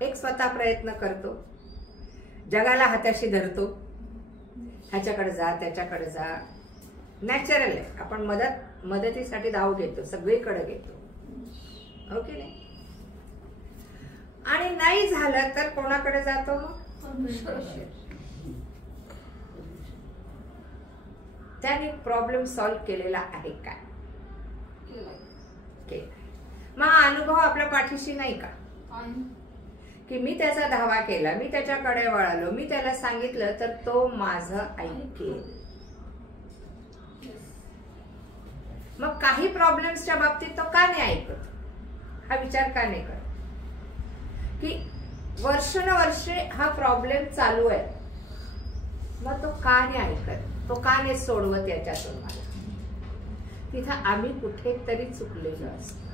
एक स्वतः प्रयत्न करतो, जगाला हाताशी धरतो, ह्याच्याकडे जा त्याच्याकडे जा, नॅचरल आहे. आपण मदतीसाठी धाव घेतो, सगळीकडे घेतो, ओके नाही. आणि नाही झालं तर कोणाकडे जातो मग? त्याने प्रॉब्लेम सॉल्व्ह केलेला आहे काय? मग हा अनुभव आपल्या पाठीशी नाही का? की मी त्याचा धावा केला, मी त्याच्याकडे वळालो, मी त्याला सांगितलं तर तो माझं ऐकेल. मग काही प्रॉब्लेम्सच्या बाबतीत तो का नाही ऐकत? हा विचार का नाही करत की वर्षानुवर्षे हा प्रॉब्लेम चालू आहे, मग तो का नाही ऐकत, तो का नाही सोडवत याच्यातून मला? तिथं आम्ही कुठेतरी चुकलेलो असतो,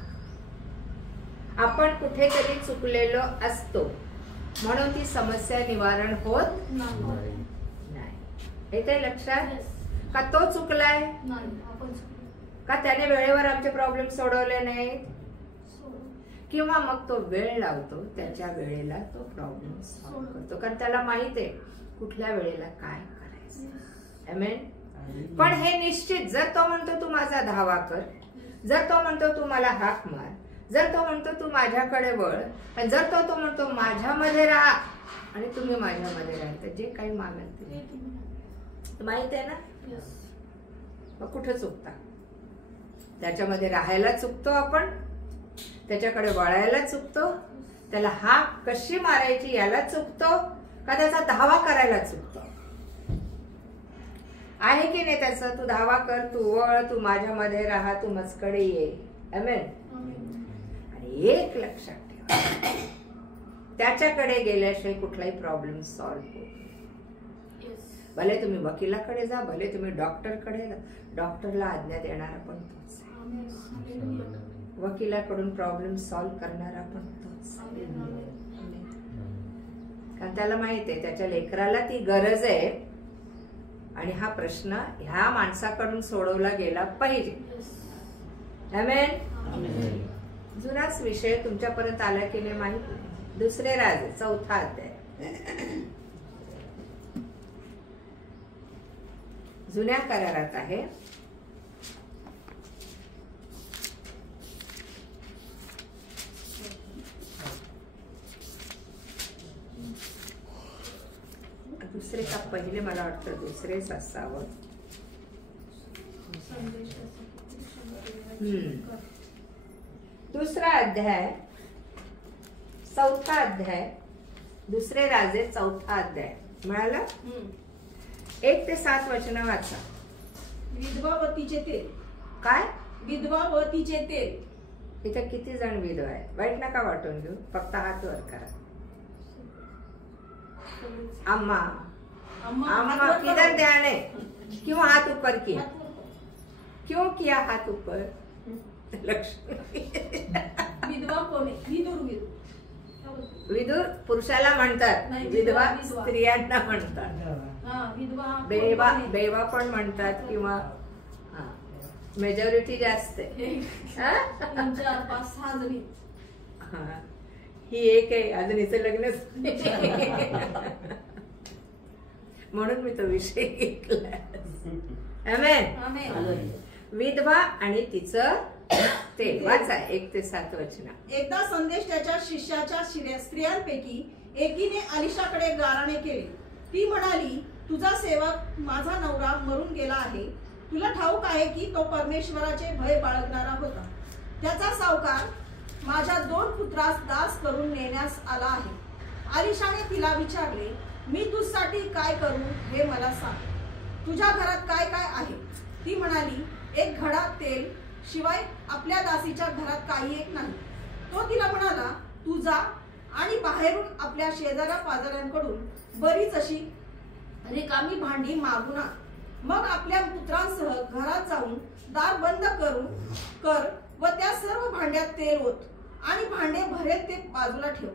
आपण कुठेतरी चुकलेलो असतो, म्हणून ती समस्या निवारण होत नाही. येते लक्षात? का तो चुकलाय? का त्याने वेळेवर आमचे प्रॉब्लेम सोडवले नाहीत? किंवा मग तो वेळ लावतो, त्याच्या वेळेला तो प्रॉब्लेम सॉल्व्ह करतो, कारण त्याला माहित आहे कुठल्या वेळेला काय करायचं. आमेन. पण हे निश्चित, जर तो म्हणतो तू माझा धावा कर, जर तो म्हणतो तू मला हाक मार, जर तो म्हणतो तू माझ्याकडे वळ, आणि जर तो म्हणतो माझ्यामध्ये राहा आणि तुम्ही माझ्यामध्ये राहता, जे काही मागाल ते माहित आहे ना. मग कुठं चुकता? त्याच्यामध्ये राहायला चुकतो आपण, त्याच्याकडे वळायला चुकतो, त्याला हाक कशी मारायची याला चुकतो, का त्याचा धावा करायला चुकतो? आहे की नाही त्याचं? तू धावा कर, तू वळ, तू माझ्यामध्ये राहा, तू मजकडे ये. आमेन. आणि एक लक्षात ठेवा, त्याच्याकडे गेल्याशिवाय कुठलाही प्रॉब्लेम सॉल्व्ह होत. भले तुम्ही वकिलाकडे जा, भले तुम्ही डॉक्टरकडे जा, डॉक्टरला आज्ञा देणारा पण तोच आहे, वकिलाकडून प्रॉब्लेम सॉल्व्ह करणारा पण तोच. कारण त्याला माहित आहे त्याच्या लेकराला ती गरज आहे आणि हा प्रश्न ह्या माणसाकडून सोडवला गेला पाहिजे. आमेन. जुनाच विषय तुमच्यापर्यंत आला की नाही माहित नाही. दुसरे राजे 4था अध्याय, जुन्या करारात आहे. दुसरे का पहिले? मला वाटतं दुसरेच असावं. दुसरा अध्याय 4था अध्याय, दुसरे राजे 4था अध्याय मिळाला. 1 ते 7 वचन वाचा. विधवा व तिचे तेल. काय? विधवा व तिचे तेल. इथे किती जण विधवा आहेत? वाईट नका वाटून घेऊ, फक्त हात वर करा. अम्मा अम्मा किधर ध्यान है? क्यों हाथ ऊपर किया? क्यों किया हाथ ऊपर? विधवा कोण आहे? विदुर पुरुषाला म्हणतात, विधवा स्त्रियांना म्हणतात, बेवा पण म्हणतात, किंवा मेजॉरिटी जास्त आहे. ही एक आहे, अजून हिचं लग्न, म्हणून मी तो विषय घेतला. आमेन. विधवा आणि तिचं तेल. वाचा 1 ते 7 वचन. एकदा संदेश त्याच्या शिष्याच्या स्त्रियांपैकी एकीने अलिशाकडे गाराणे केले. ती म्हणाली, तुझा सेवक माझा नवरा मरून गेला आहे. तुला ठाऊक आहे की तो परमेश्वराचे भय बाळगणारा होता. त्याचा सावकार माझ्या 2 पुत्रास दास करून नेण्यास आला आहे. अलिशाने तिला विचारले, मी तुझ्यासाठी काय करू हे मला सांग. तुझ्या घरात काय काय आहे? ती म्हणाली, 1 घडा तेल शिवाय आपल्या दासीच्या घरात काही एक नाही. तो तिला म्हणाला, तू जा आणि बाहेरून आपल्या शेजाऱ्या पाजाऱ्यांकडून बरीच अशी रिकामी भांडी मागून आण. मग आपल्या पुत्रांसह घरात जाऊन दार बंद कर व त्या सर्व भांड्यात तेल ओत आणि भांडे भरेल ते बाजूला ठेव.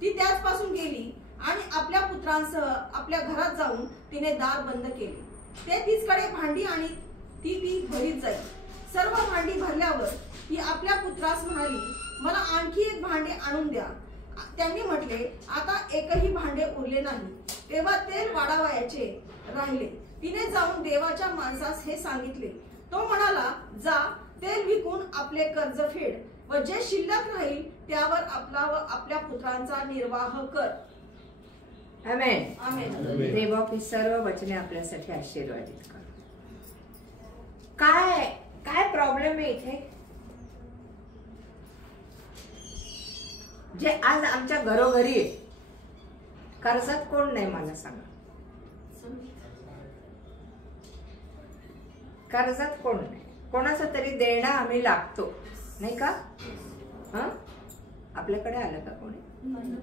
ती त्याचपासून गेली आणि आपल्या पुत्रांसह आपल्या घरात जाऊन तिने दार बंद केले. ते तिचकडे भांडी आणि ती भरीत जाईल. सर्व भांडी भरल्यावर ती आपल्या पुत्रास म्हणाली, मला आणखी 1 भांडे आणून द्या. त्यांनी म्हटले, आता एकही भांडे उरले नाही. तेव्हा तेल वाढवायचे राहिले. तिने जाऊन देवाच्या माणसास हे सांगितले. तो म्हणाला, जा, तेल विकून आपले कर्ज फेड व जे शिल्लक राहील त्यावर आपला व आपल्या पुत्रांचा निर्वाह कर. आमेन. आमेन. देवा ही सर्व वचने आपल्यासाठी आशीर्वादित कर. काय काय प्रॉब्लेम आहे इथे, जे आज आमच्या घरोघरी आहे? कर्जात कोण नाही मला सांगा? कर्जात कोण नाही? कोणाचं तरी देणं आम्ही लागतो, नाही का? आपल्याकडे आलं का कोणी?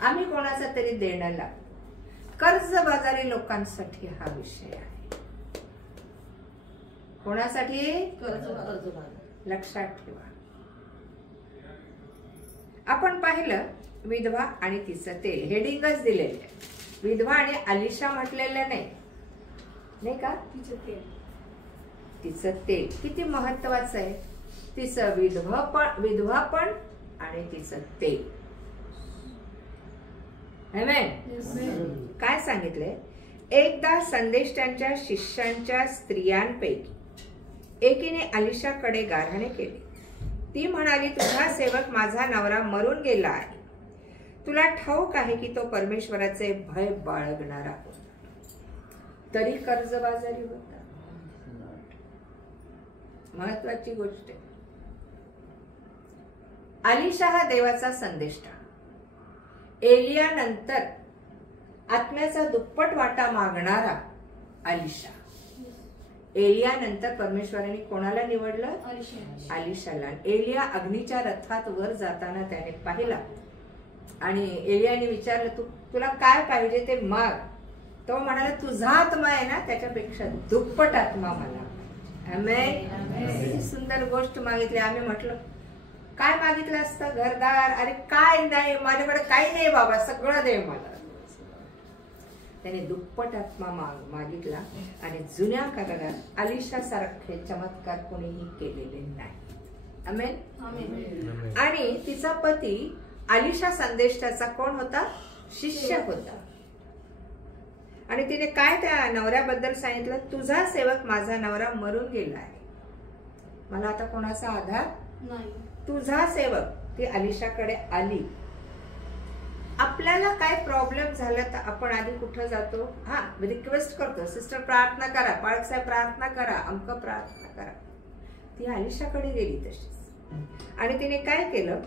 आम्ही कोणाचं तरी देणं लागतो. कर्जबाजारी लोकांसाठी हा विषय आहे. कोणासाठी? लक्षात ठेवा. आपण पाहिलं विधवा आणि तिचं तेल, हेडिंगच दिलेले. विधवा आणि आलिशा म्हटलेलं नाही का? तिचं तेल किती महत्वाचं आहे. तिचं विधवा पण आणि तिचं तेल. आमेन. काय सांगितलंय? एकदा संदेष्टांच्या शिष्यांच्या स्त्रियांपैकी एकीने अलिशाकडे गाऱ्हाणे केले. ती म्हणाली, तुझा सेवक माझा नवरा मरून गेला आहे. तुला ठाऊक आहे की तो परमेश्वराचे भय बाळगणारा होता, तरी कर्जबाजारी होता. महत्वाची गोष्ट आहे. अलिशा हा देवाचा संदेष्टा. एलिया नंतर आत्म्याचा दुप्पट वाटा मागणारा अलिशा. एलिया नंतर परमेश्वराने कोणाला निवडलं? अलिशाला. एलिया अग्नीच्या रथात वर जाताना त्याने पाहिला आणि एलियाने विचारलं, तुला काय पाहिजे ते माग. तो म्हणाला, तुझा आत्मा आहे ना, त्याच्यापेक्षा दुप्पट आत्मा मला. आमेन. सुंदर गोष्ट मागितली. आम्ही म्हटलं, काय मागितलं असतं? घरदार? अरे काय नाही, माझ्याकडे काही नाही बाबा, सगळं दे मला. त्याने दुप्पट आत्मा मागितला आणि जुन्या करारात अलिशा सारखे चमत्कार कोणीही केलेले नाही. आमेन. आणि तिचा पती अलिशा संदेष्टाचा कोण होता? शिष्य होता. आणि तिने काय त्या नवऱ्याबद्दल सांगितलं? तुझा सेवक माझा नवरा मरून गेला आहे, मला आता कोणाचा आधार नाही. तुझा सेवक. ती अलिशाकडे आली. आपल्याला काय प्रॉब्लेम झाला तर आपण आधी कुठं जातो? रिक्वेस्ट करतो, सिस्टर प्रार्थना करा, पाळक साहेब प्रार्थना करा, अमक प्रार्थना करा. ती अलिशाकडे गेली तशीच. आणि तिने काय केलं?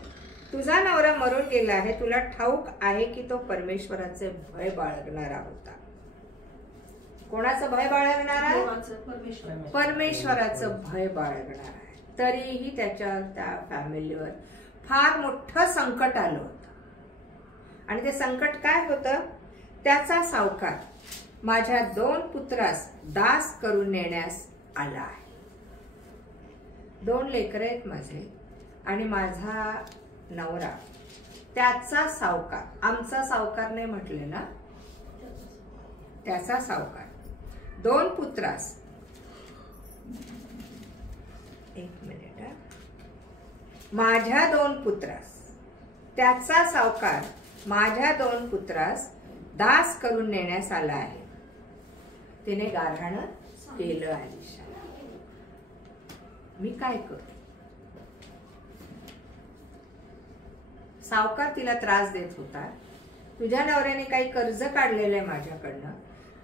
तुझा नवरा मरून गेला आहे, तुला ठाऊक आहे की तो परमेश्वराचे भय बाळगणारा होता. कोणाचं भय बाळगणारा? परमेश्वराचं भय बाळगणारा आहे. तरीही त्या फॅमिलीवर फार मोठं संकट आलं होतं. आणि ते संकट काय होतं? त्याचा सावकार माझ्या 2 पुत्रास दास करून नेण्यास आला आहे. 2 लेकरं आहेत माझे आणि माझा नवरा त्याचा सावकार. आमचा सावकार नाही म्हटले ना, त्याचा सावकार. 2 पुत्रास. एक मिनिट. माझ्या 2 पुत्रास, त्याचा सावकार माझ्या 2 पुत्रास दास करून नेण्यास आला आहे. तिने गाऱ्हाणं केलं अलिशाला. मी काय करू? सावकार तिला त्रास देत होता. तुझ्या नवऱ्याने काही कर्ज काढलेलं आहे माझ्याकडनं,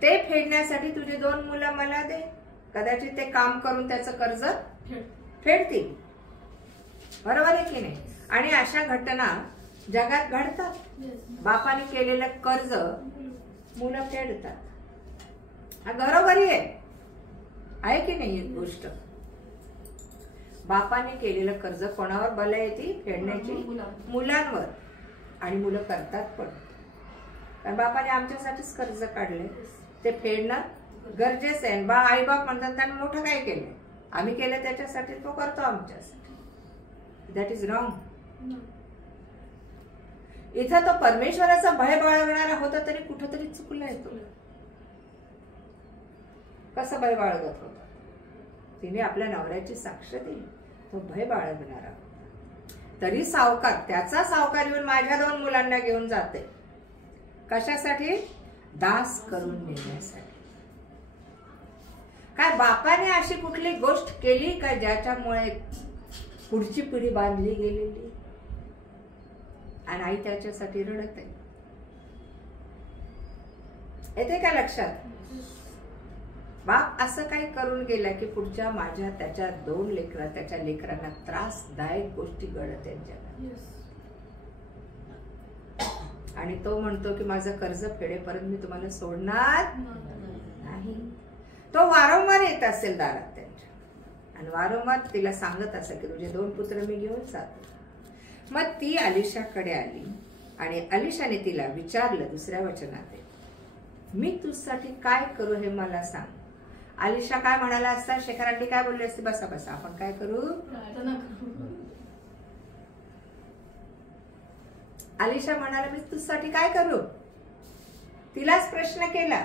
ते फेडण्यासाठी तुझे 2 मुलं मला दे. कदाचित ते काम करून त्याचं कर्ज फेडतील. बरोबर आहे की नाही? आणि अशा घटना जगात घडतात. बापाने केलेलं कर्ज मुलं फेडतात. हा घरोघरी आहे की नाही? एक गोष्ट, बापाने केलेलं कर्ज कोणावर बल येते फेडण्याची? मुलांवर. आणि मुलं करतात पण. कारण बापाने आमच्यासाठीच कर्ज काढले, ते फेडणं गरजेचं आहे. आई बाप म्हणतात त्यांनी मोठं काय केलं, आम्ही केलं त्याच्यासाठी, तो करतो आमच्यासाठी. That is wrong. इथं तो परमेश्वराचा भय बाळगणारा होता तरी कुठंतरी चुकलाय तो. कसं भय बाळगत होता? तिने आपल्या नवऱ्याची साक्ष दिली, तो भय बाळगणारा. तरी सावकार, त्याचा सावकार येऊन माझ्या 2 मुलांना घेऊन जाते. कशासाठी? दास करून नेण्यासाठी. काय बापाने अशी कुठली गोष्ट केली का ज्याच्यामुळे पुढची पिढी बांधली गेलेली? आणि आई त्याच्यासाठी रडत आहे. येते का लक्षात? बाप असं काही करून गेला की पुढच्या माझ्या त्याच्या 2 लेकरा, त्याच्या लेकरांना त्रासदायक गोष्टी घडत त्यांच्या. आणि तो म्हणतो की माझं कर्ज फेडेपर्यंत मी तुम्हाला सोडणार नाही. तो वारंवार येत असेल दारात त्यांच्या आणि वारंवार तिला सांगत असेल की तुझे 2 पुत्र मी घेऊन जातो. मग ती अलिशाकडे आली आणि अलिशाने तिला विचारलं दुसऱ्या वचनात, मी तुझ्यासाठी काय करू हे मला सांग. अलिशा काय म्हणाला असता? शेखर आंटी काय बोलली असते? बसा बसा, आपण काय करू? अलिशा म्हणाला, मी तुझ्यासाठी काय करू? तिलाच प्रश्न केला,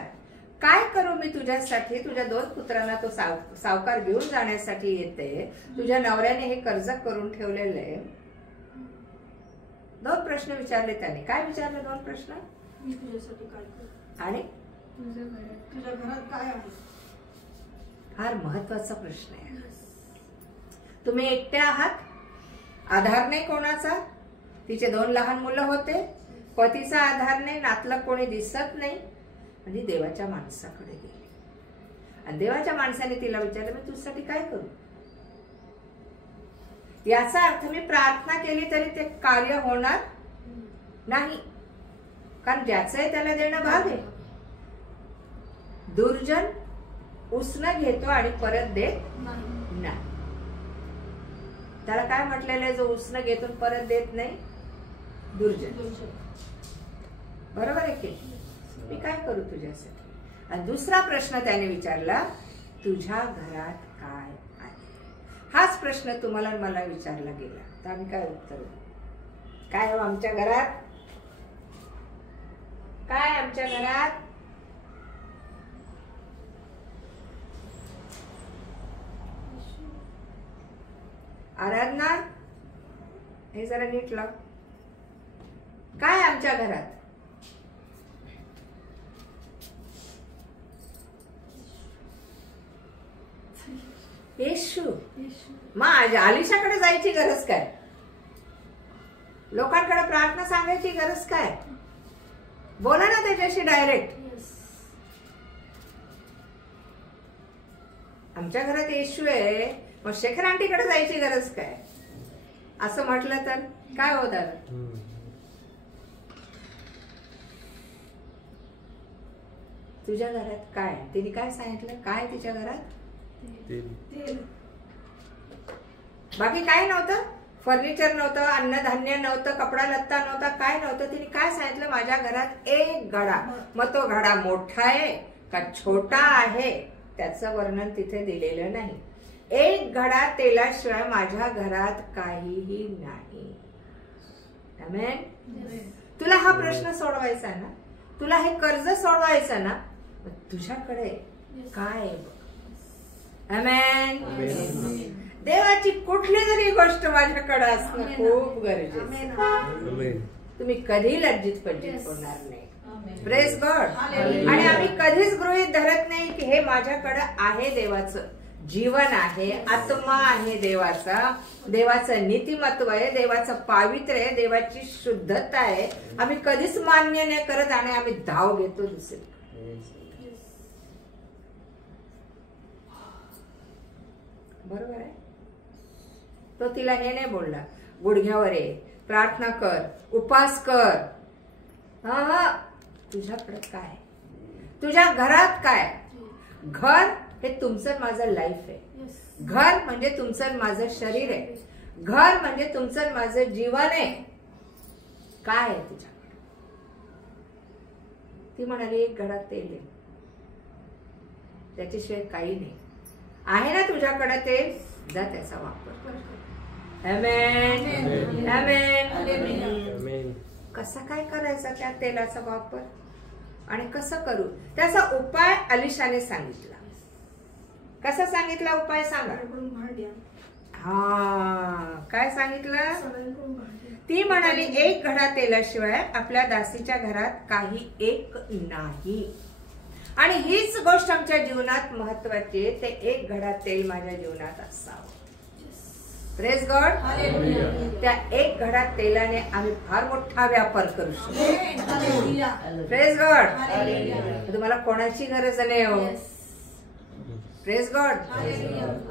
काय करू मी तुझ्यासाठी? तुझ्या 2 पुत्रांना तो सावकार घेऊन जाण्यासाठी येते, तुझ्या नवऱ्याने हे कर्ज करून ठेवलेलं आहे. 2 प्रश्न विचारले त्याने. काय विचारले 2 प्रश्न? मी तुझ्यासाठी काय करू आणि तुझ्या घरात काय आहे? फार महत्वाचा प्रश्न आहे. तुम्ही एकटे आहात, आधार नाही कोणाचा. तिचे 2 लहान मुलं होते, पतीचा आधार नाही, नातलं कोणी दिसत नाही. म्हणजे देवाच्या माणसाकडे गेली आणि देवाच्या माणसाने तिला विचारलं, मी तुझ्यासाठी काय करू? याचा अर्थ मी प्रार्थना केली तरी ते कार्य होणार नाही, कारण ज्याचं आहे त्याला देणं भाग आहे. दुर्जन उसनं घेतो आणि परत देत नाही. त्याला काय म्हटलेलं आहे? जो उसनं घेतो परत देत नाही, दुर्जन. बरोबर आहे की? मी काय करू तुझ्यासाठी? आणि दुसरा प्रश्न त्याने विचारला, तुझ्या घरात काय आहे? हाच प्रश्न तुम्हाला मला विचारला गेला तर आम्ही काय उत्तर देऊ? काय हो आमच्या घरात? काय आमच्या घरात? आराधना, हे जरा नीट लाव. काय आमच्या घरात? येशू. मग अलिशाकडे जायची गरज काय? लोकांकडे प्रार्थना सांगायची गरज काय? बोला ना त्याच्याशी डायरेक्ट. आमच्या घरात येशू आहे, मग शेखर आंटीकडे जायची गरज काय? असं म्हटलं तर काय हो दादा? तुझ्या घरात काय? तिने काय सांगितलं? काय तिच्या घरात? तेल. बाकी काय नव्हतं. फर्निचर नव्हतं, अन्नधान्य नव्हतं, कपडा लत्ता नव्हता, काय नव्हतं. तिने काय सांगितलं? माझ्या घरात एक घडा. मग तो घडा मोठा आहे का छोटा आहे त्याचं वर्णन तिथे दिलेलं नाही. एक घडा तेलाशिवाय माझ्या घरात काहीही नाही. आमेन. तुला हा प्रश्न सोडवायचा ना, तुला हे कर्ज सोडवायचं ना, तुझ्याकडे काय? आमेन. देवाची कुठली तरी गोष्ट माझ्याकडे असणं खूप गरजेचं. तुम्ही कधी लज्जित पज्जित होणार नाही. Praise God. आणि आम्ही कधीच गृहीत धरत नाही की हे माझ्याकडे आहे. देवाचं जीवन आहे, आत्मा आहे देवाचा, देवाचं नीतिमत्व आहे, देवाचं पावित्र्य आहे, देवाची शुद्धता आहे. आम्ही कधीच मान्य नाही करत आणि आम्ही धाव घेतो दुसरी. बरोबर आहे. तो तिला हे नाही बोलला गुडघ्यावर ये, प्रार्थना कर, उपास कर. हा, तुझ्याकडे काय? तुझ्या घरात काय? घर हे तुमचं माझं लाईफ आहे. घर म्हणजे तुमचं माझं शरीर आहे. घर म्हणजे तुमचं माझं जीवन आहे. काय आहे तुझ्याकडे? ती म्हणाली, एक घडात तेल आहे, त्याच्याशिवाय काही नाही. आहे ना तुझ्याकडे तेल? जा त्याचा वापर कर. आमेन. आमेन. कसा काय करायचा त्या तेलाचा वापर आणि कसं करू? त्याचा उपाय अलिशाने सांगितला. कसा सांगितला उपाय? सांगा. हा काय सांगितलं? ती म्हणाली, एक घडा तेलाशिवाय आपल्या दासीच्या घरात काही एक नाही. आणि हीच गोष्ट आमच्या जीवनात महत्वाची आहे. ते एक घडा तेल माझ्या जीवनात असावं. Praise God. त्या एक घडा तेलाने आम्ही फार मोठा व्यापार करू शकतो. Praise God. तुम्हाला कोणाची गरज नाही हो. Praise God.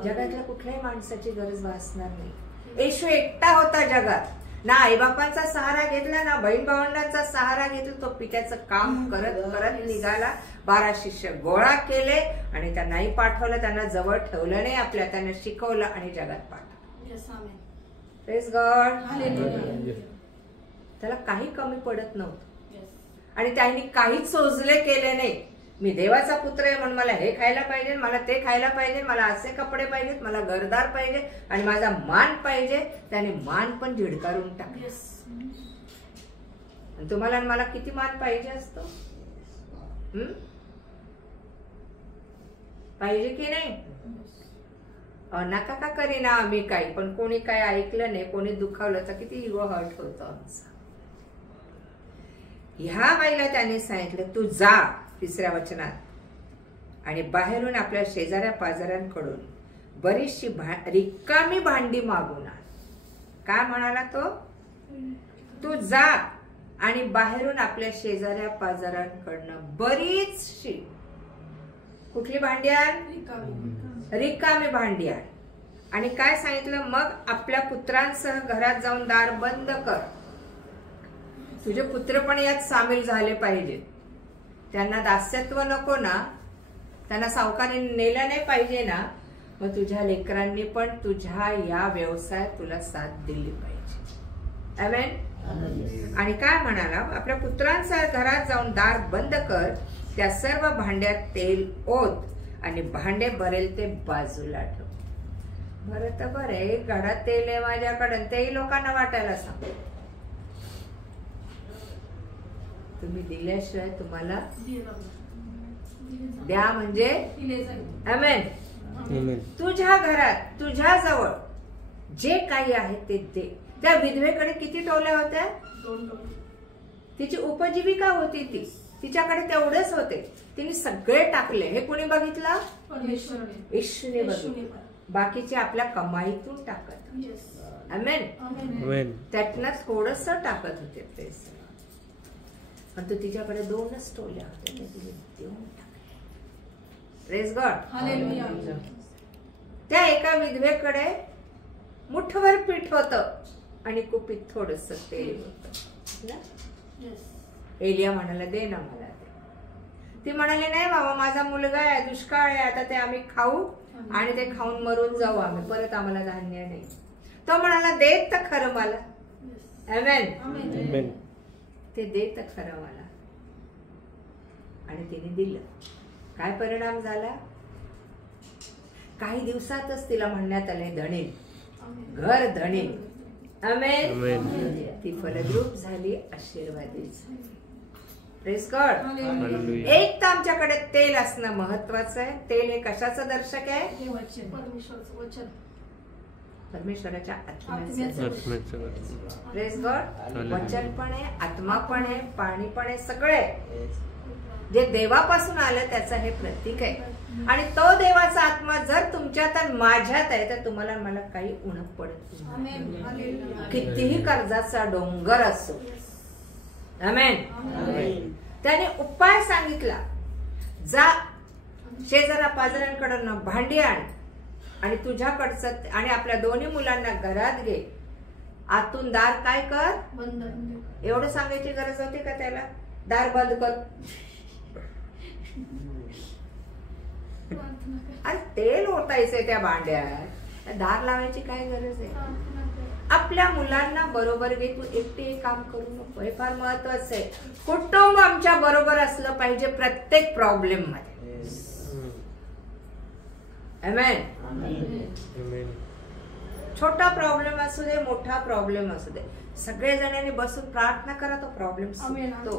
जगातल्या कुठल्याही माणसाची गरज भासणार नाही. येशू एकटा होता जगात. ना आईबापांचा सहारा घेतला, ना बहीण भावंडांचा सहारा घेतला. तो पित्याचं काम करत करत निघाला. 12 शिष्य गोळा केले आणि त्यांनाही पाठवलं. त्यांना जवळ ठेवलं नाही आपल्या, त्यांना शिकवलं आणि जगात पाठवलं. Praise God. त्याला काही कमी पडत नव्हतं आणि त्यांनी काही चोचले केले नाही. मी देवाचा पुत्र आहे म्हणून मला हे खायला पाहिजे, मला ते खायला पाहिजे, मला असे कपडे पाहिजेत, मला घरदार पाहिजे आणि माझा मान पाहिजे. त्याने मान पण झिडकारून टाकले. तुम्हाला आणि मला किती मान पाहिजे असतो? पाहिजे की नाही? नका का करीना आम्ही काही, पण कोणी काय ऐकलं नाही, कोणी दुखावलं तर किती इगो हर्ट होतो आमचा. ह्या बाईला त्याने सांगितलं, तू जा 3ऱ्या वचनात आणि बाहेरून आपल्या शेजाऱ्या पाजाऱ्यांकडून बरीचशी रिकामी भांडी मागून आण. काय म्हणाला तो? तू जा आणि बाहेरून आपल्या शेजाऱ्या पाजाऱ्यांकडनं बरीचशी कुठली भांडी आण? रिकामी भांडी आण. आणि काय सांगितलं? मग आपल्या पुत्रांसह घरात जाऊन दार बंद कर. तुझे पुत्र पण यात सामील झाले पाहिजे. त्यांना दास्यत्व नको ना, त्यांना सावकाने नेलं नाही पाहिजे ना. मग तुझ्या लेकरांनी पण तुझ्या या व्यवसायात तुला साथ दिली पाहिजे. आमेन. आणि काय म्हणाला? आपल्या पुत्रांसह घरात जाऊन दार बंद कर. त्या सर्व भांड्यात तेल ओत आणि भांडे भरेल ते बाजूला ठेव. बरं तर बरं, एक घडा तेल आहे माझ्याकडे, तेही लोकांना वाटायला सांग. तुम्ही दिल्याशिवाय तुम्हाला द्या म्हणजे आमेन. तुझ्या घरात तुझ्या जवळ जे काही आहे ते दे. त्या विधवेकडे किती टोल्या होत्या? 2 टोले. तिची उपजीविका होती ती, तिच्याकडे तेवढेच होते. तिने सगळे टाकले. हे कोणी बघितलं? येशूने बघितलं. बाकीचे आपल्या कमाईतून टाकत. आमेन. त्यातनं थोडस टाकत होते पैसे. पण तो तिच्याकडे 2च टोल्या होत्या, त्या तिने देऊन टाकले. Praise God. त्या एका विधवेकडे मुठभर पीठ होतं आणि कुपीत थोडस तेल होतं. एलिया म्हणाला, दे ना मला. ती म्हणाली, नाही बाबा, माझा मुलगा आहे, दुष्काळ आहे, आता ते आम्ही खाऊ आणि ते खाऊन मरून जाऊ आम्ही, परत आम्हाला धान्य नाही. तो म्हणाला, देत तर खरं मला. आमेन. ते देत खरं मला. आणि तिने दिलं. काय परिणाम झाला? काही दिवसातच तिला म्हणण्यात आले, धणी घर धणी. आमेन. ती फलद्रूप झाली, आशीर्वादी झाली. Praise God. एक तर आमच्याकडे तेल असणं महत्वाचं आहे. तेल हे कशाचं दर्शक आहे? परमेश्वराच्या आत्म्याचं. Praise God. वचन पण आहे, आत्मा पण आहे, पाणी पण आहे, सगळे जे देवापासून आलं त्याचं हे प्रतीक आहे. आणि तो देवाचा आत्मा जर तुमच्यात आणि माझ्यात आहे तर तुम्हाला मला काही उणप पडत नाही. कितीही कर्जाचा डोंगर असो. आमेन. त्याने उपाय सांगितला, जा शेजारा पाजाऱ्यांकडून भांडी आण आणि तुझ्याकडचं आणि आपल्या 2 मुलांना घरात घे. आतून दार काय कर? बंद. एवढं सांगायची गरज होती का त्याला? दार बंद कर. आणि तेल ओतायचंय त्या भांड्यात, दार लावायची काय गरज आहे? आपल्या मुलांना बरोबर घे. तू एकटे काम करू नको. हे फार महत्वाचं आहे. कुटुंब आमच्या बरोबर असलं पाहिजे प्रत्येक प्रॉब्लेम मध्ये. आमेन. छोटा प्रॉब्लेम असू दे, मोठा प्रॉब्लेम असू दे, सगळे जणांनी बसून प्रार्थना करा, तो प्रॉब्लेम सुटतो.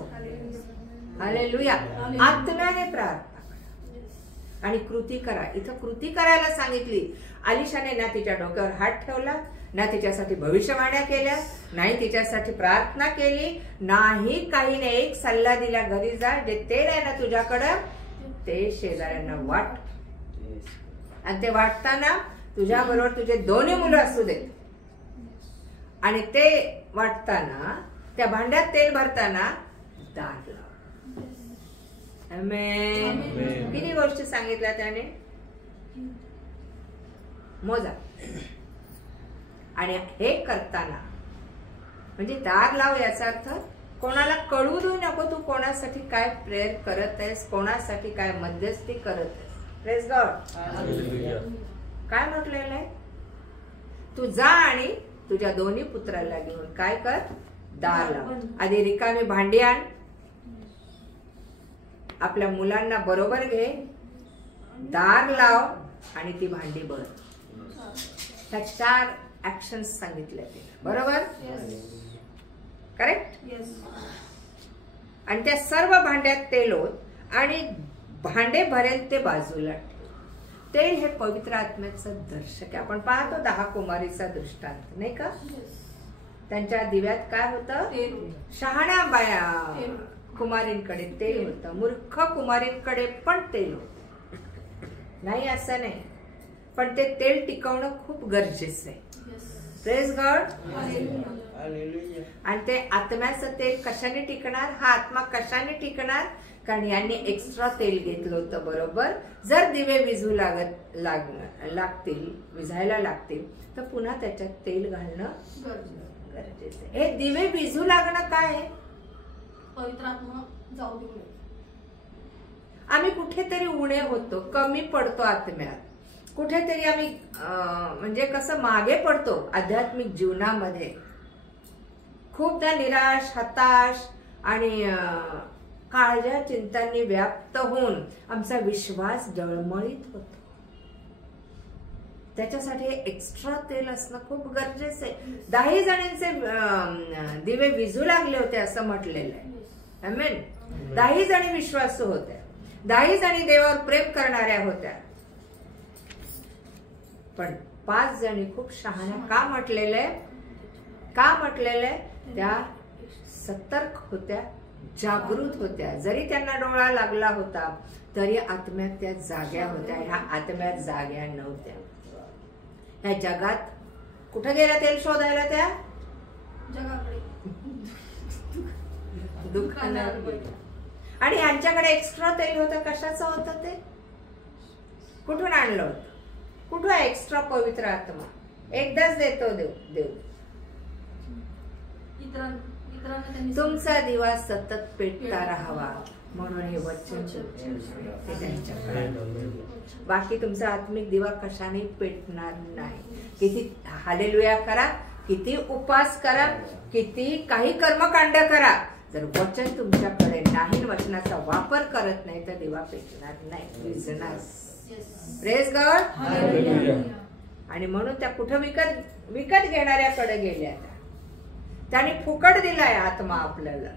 हालेलुया. आत्म्याने प्रार्थना करा. आणि कृती करा. इथं कृती करायला सांगितली. आलिशाने ना तिच्या डोक्यावर हात ठेवला, ना तिच्यासाठी भविष्यवाण्या केल्या, नाही तिच्यासाठी प्रार्थना केली, नाही काही नाही. एक सल्ला दिला, घरी जा, जे तेल आहे ना तुझ्याकडं ते शेजाऱ्यांना वाट. आणि ते वाटताना तुझ्या बरोबर तुझे दोन्ही मुलं असू देत. आणि ते वाटताना त्या भांड्यात तेल भरताना दार लाव. आमेन. किती गोष्टी सांगितल्या त्याने, मोजा. आणि हे करताना म्हणजे दार लाव याचा अर्थ कोणाला कळू देऊ नको तू कोणासाठी काय प्रेयर करत आहेस, कोणासाठी काय मध्यस्थी करत आहेस. Praise God. काय म्हटलेलं आहे, तू जा आणि तुझ्या दोन्ही पुत्राला घेऊन काय कर, दार लाव. आधी रिकामी भांडी आण, आपल्या मुलांना बरोबर घे, दार लाव आणि ती भांडी भर. ह्या 4 ऍक्शन्स सांगितल्या ते, बरोबर? करेक्ट. आणि त्या सर्व भांड्यात तेल होत आणि भांडे भरेल ते बाजूला ठेव. तेल हे पवित्र आत्म्याचं दर्शक आहे. आपण पाहतो 10 कुमारीचा दृष्टांत, नाही का? त्यांच्या दिव्यात काय होतं, शहाण्या बाया कुमारींकडे तेल होतं, मूर्ख कुमारींकडे पण तेल होतं. नाही असं नाही, पण ते तेल टिकवणं खूप गरजेचं आहे. Praise God. आणि ते आत्म्याचं तेल कशाने टिकणार, हा आत्मा कशाने टिकणार, कारण यांनी एक्स्ट्रा तेल घेतलं होतं. बरोबर. जर दिवे विझू लागतील, विझायला लागतील तर पुन्हा त्याच्यात तेल घालणं गरजेचं आहे. हे दिवे विझू लागणं काय आहे, पवित्र आत्मा जाऊ देऊ नये. आम्ही कुठेतरी उणे होतो, कमी पडतो आत्म्यात, कुठेतरी आम्ही म्हणजे कसं मागे पडतो आध्यात्मिक जीवनामध्ये. खूपदा निराश, हताश आणि काळज्या चिंतांनी व्याप्त होऊन आमचा विश्वास डळमळीत होतो. त्याच्यासाठी एक्स्ट्रा तेल असणं खूप गरजेचं आहे. 10 जणींचे दिवे विझू लागले होते असं म्हटलेलं आहे. आमेन. 10 जणी विश्वासू होत्या, 10 जणी देवावर प्रेम करणाऱ्या होत्या, पण 5 जणी खूप शहाण्या. का म्हटलेलं आहे, का म्हटलेलं आहे, त्या सतर्क होत्या, जागृत होत्या. जरी त्यांना डोळा लागला होता तरी आत्म्यात त्या जाग्या होत्या. ह्या आत्म्यात जाग्या नव्हत्या. ह्या जगात कुठं गेल्या तेल शोधायला, त्या जगाकडे दुकानात. आणि यांच्याकडे एक्स्ट्रा तेल होतं. कशाचं होतं ते, कुठून आणलं होतं, कुठून एक्स्ट्रा पवित्र आत्मा एकदाच देतो देव. तुमचा दिवा सतत पेटता राहावा म्हणून हे वचन त्यांच्याकडे. बाकी तुमचा आत्मिक दिवा कशाने पेटणार नाही. किती हालेलुया करा, किती उपास करा, किती काही कर्मकांड करा, जर वचन तुमच्याकडे नाही, वचनाचा वापर करत नाही तर दिवा पेटणार नाही, विझणार. Praise God. आणि म्हणून त्या कुठं विकत घेणाऱ्याकडे गेल्या. त्याने फुकट दिलाय आत्मा, आपल्याला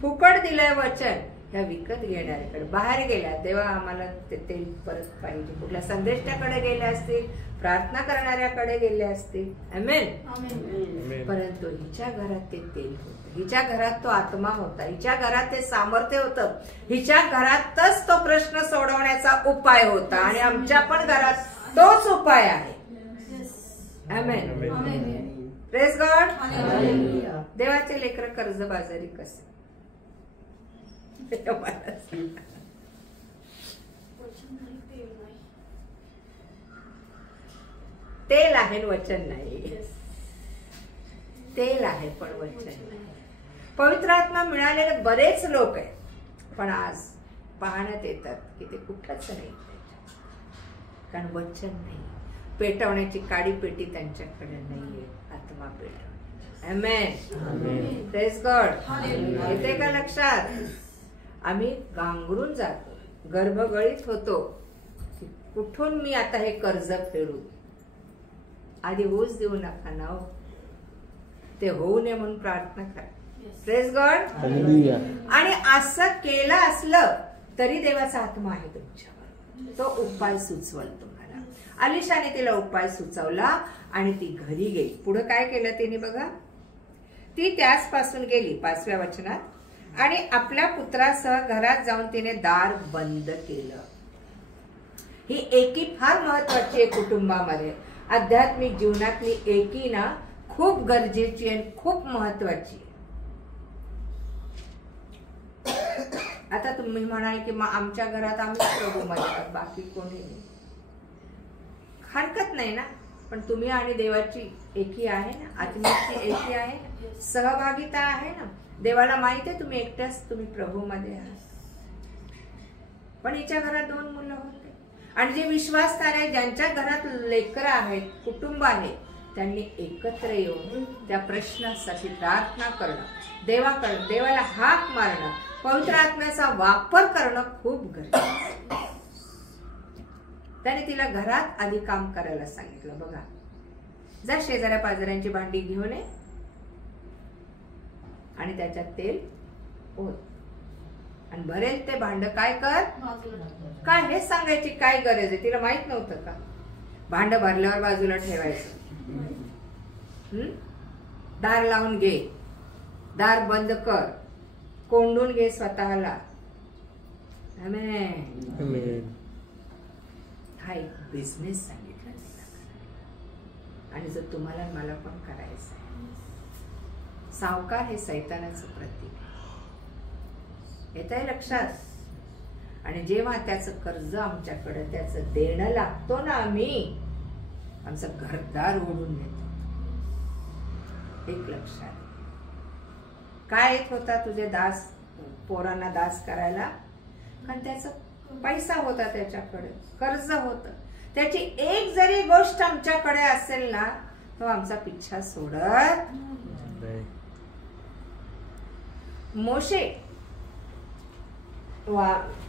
फुकट दिलाय वचन. ह्या विकत घेणाऱ्याकडे बाहेर गेल्या, तेव्हा आम्हाला ते तेल परत पाहिजे. कुठल्या संदेशाकडे गेल्या असतील, प्रार्थना करणाऱ्याकडे गेल्या असतील. आमेन. परंतु हिच्या घरात ते तेल होतं, हिच्या घरात तो आत्मा होता, हिच्या घरात ते सामर्थ्य होतं, हिच्या घरातच तो प्रश्न सोडवण्याचा उपाय होता. आणि आमच्या पण घरात तोच उपाय आहे. आमेन. Praise God. देवाचे लेकर कर्जबाजारी कसे, तेल आहे वचन नाही. तेल आहे पण वचन नाही. पवित्र आत्मा मिळालेले बरेच लोक आहेत, पण आज पाहण्यात येतात की ते कुठंच नाही, कारण वचन नाही. पेटवण्याची काडी पेटी त्यांच्याकडे नाहीये, आत्मा पेटवणे. आमेन. Praise God. येते का लक्षात? आम्ही गांगरून जातो, गर्भगळीत होतो, कुठून मी आता हे कर्ज फेडू. आधी होऊच देऊ नका ना हो, ते होऊ नये म्हणून प्रार्थना करा. Praise God. आणि असं केलं असलं तरी देवाचा आत्मा आहे तुमच्यावर. तो उपाय सुचवल तुम्हाला. अलिशाने तिला उपाय सुचवला आणि ती घरी गेली. पुढे काय केलं तिने बघा. ती त्याच पासून गेली 5व्या वचनात आणि आपल्या पुत्रासह घरात जाऊन तिने दार बंद केलं. ही एकी फार महत्वाची आहे कुटुंबामध्ये. आध्यात्मिक जीवनातली एकी ना खूप गरजेची आणि खूप महत्वाची. आता तुम्ही म्हणाल की मग आमच्या घरात आम्ही प्रभूमध्ये बाकी कोणी नाही. हरकत नाही ना, पण तुम्ही आणि देवाची एकी आहे ना, आत्म्याची एकी आहे ना, सहभागिता आहे ना. देवाला माहिती आहे तुम्ही एकट्याच तुम्ही प्रभूमध्ये आहात. पण हिच्या घरात 2 मुलं होते आणि जे विश्वासदार आहे, ज्यांच्या घरात लेकरं आहेत, कुटुंब आहे, त्यांनी एकत्र येऊन त्या प्रश्नासाठी प्रार्थना करणं, देवाला हाक मारणं, पवित्र आत्म्याचा वापर करणं खूप गरजेचं आहे. त्याने तिला घरात आधी काम करायला सांगितलं. बघा, जा शेजाऱ्या पाजाऱ्यांची भांडी घेऊन ये आणि त्याच्यात तेल ओत आणि भरेल ते भांड काय कर. काय हे सांगायची काय गरज आहे. तिला माहित नव्हतं का भांड भरल्यावर बाजूला ठेवायचं. दार लावून घे, दार बंद कर, कोंडून घे स्वतःला. आमेन. हा एक बिझनेस सांगितला तिला आणि जो तुम्हाला मला पण करायचा आहे. सावकार हे सैतानाचं प्रतीक आहे. येत आहे लक्षात. आणि जेव्हा त्याचं कर्ज आमच्याकडे त्याचं देणं लागतो ना, आम्ही आमचं घरदार ओढून नेतो. एक लक्षात. काय येत होता तुझे दास पोरांना दास करायला. कारण त्याचा पैसा होता, त्याच्याकडे कर्ज होत. त्याची एक जरी गोष्ट आमच्याकडे असेल ना, तो आमचा पिच्छा सोडत. मोशे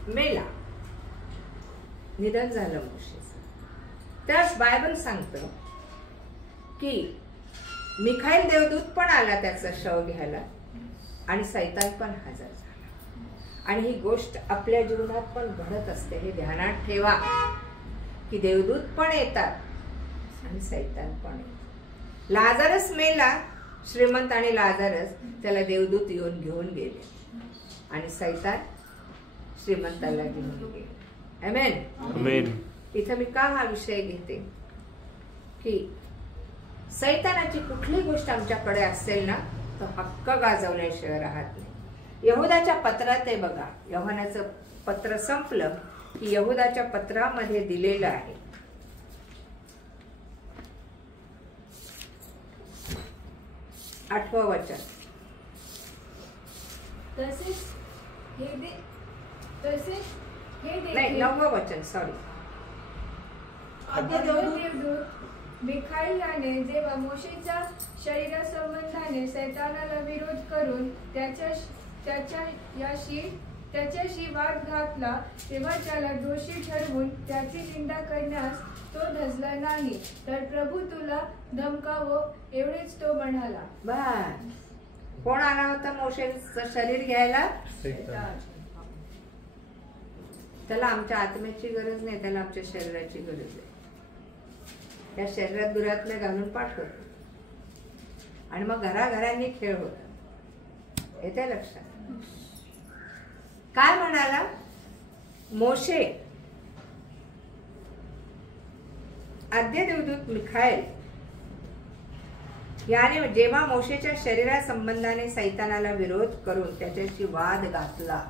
मेला, निधन झालं मोशेचं. त्यास बायबल सांगतं की मिखाईल देवदूत पण आला त्याचा शव घ्यायला आणि सैतान पण हजर झाला. आणि ही गोष्ट आपल्या जीवनात पण घडत असते. हे ध्यानात ठेवा की देवदूत पण येतात आणि सैतान पण येतात. लाजारस मेला, श्रीमंत आणि लाजारस, त्याला देवदूत येऊन घेऊन गेले आणि सैतान श्रीमंताला घेऊन गेले. आमेन. आमेन. इथं मी का हा विषय घेते की सैतानाची कुठली गोष्ट आमच्याकडे असेल ना, तो हक्क गाजवल्याशिवाय राहत नाही. यहुदाच्या पत्रात आहे बघा. योहानाचं पत्र संपलं की यहुदाच्या पत्रामध्ये दिलेलं आहे. आठवं वचन. तसेच हे नाही, 9वं वचन. सॉरी. देवदूत मिखाईलाने जेव्हा मोशेच्या शरीरासंबंधाने सैतानाला विरोध करून त्याच्याशी वाद घातला, तेव्हा त्याला दोषी ठरवून त्याची निंदा करण्यास तो धजला नाही. तर प्रभू तुला धमकावो एवढेच तो म्हणाला. बस. कोण आला होता मोशेचं शरीर घ्यायला? त्याला आमच्या आत्म्याची गरज नाही, त्याला आमच्या शरीराची गरज आहे. त्या शरीरात दुरात्म्या घालून पाठवतो आणि मग घराघरांनी खेळ होता. येते लक्षात. काय म्हणाला मोशे? आद्य देवदूत मिखाईल याने जेव्हा मोशेच्या शरीरा संबंधाने सैतानाला विरोध करून त्याच्याशी वाद घातला,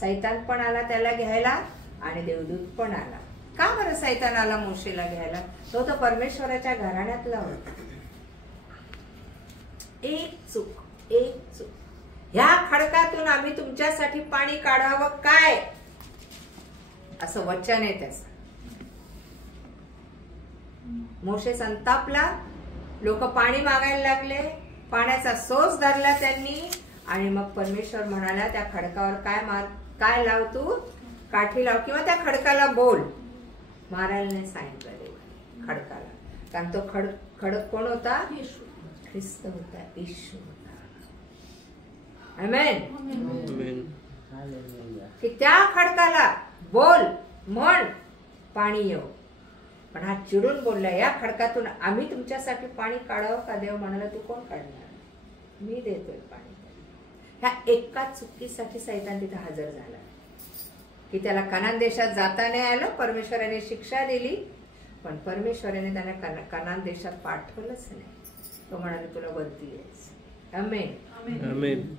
सैतान पण आला त्याला घ्यायला आणि देवदूत पण आला. का बरं सैतान आला मोशेला घ्यायला? तो तर परमेश्वराच्या घराण्यातला होता. एक चूक. ह्या खडकातून आम्ही तुमच्यासाठी पाणी काढावं काय, असं वचन आहे त्याचं. मोशे संतापला, लोक पाणी मागायला लागले, पाण्याचा सोस धरला त्यांनी आणि मग परमेश्वर म्हणाला त्या खडकावर काय लाव, तू काठी लाव किंवा त्या खडकाला बोल. मारायला नाही सांगितलं खडकाला, कारण तो खडक कोण होता? ख्रिस्त होता, येशू होता. आमेन. की त्या खडकाला बोल, म्हण पाणी येऊ. पण हा चिडून बोलला, या खडकातून आम्ही तुमच्यासाठी पाणी काढावं का? देव म्हणाला, तू कोण काढणार? मी देतोय पाणी. ह्या एका चुकीसाठी सैतान तिथे हजर झाला की त्याला कनान देशात जाता नाही आलं. परमेश्वराने शिक्षा दिली, पण परमेश्वराने त्यांना कनान देशात पाठवलंच नाही. तो म्हणाले, तुला वरती यायचं. आमेन आमेन.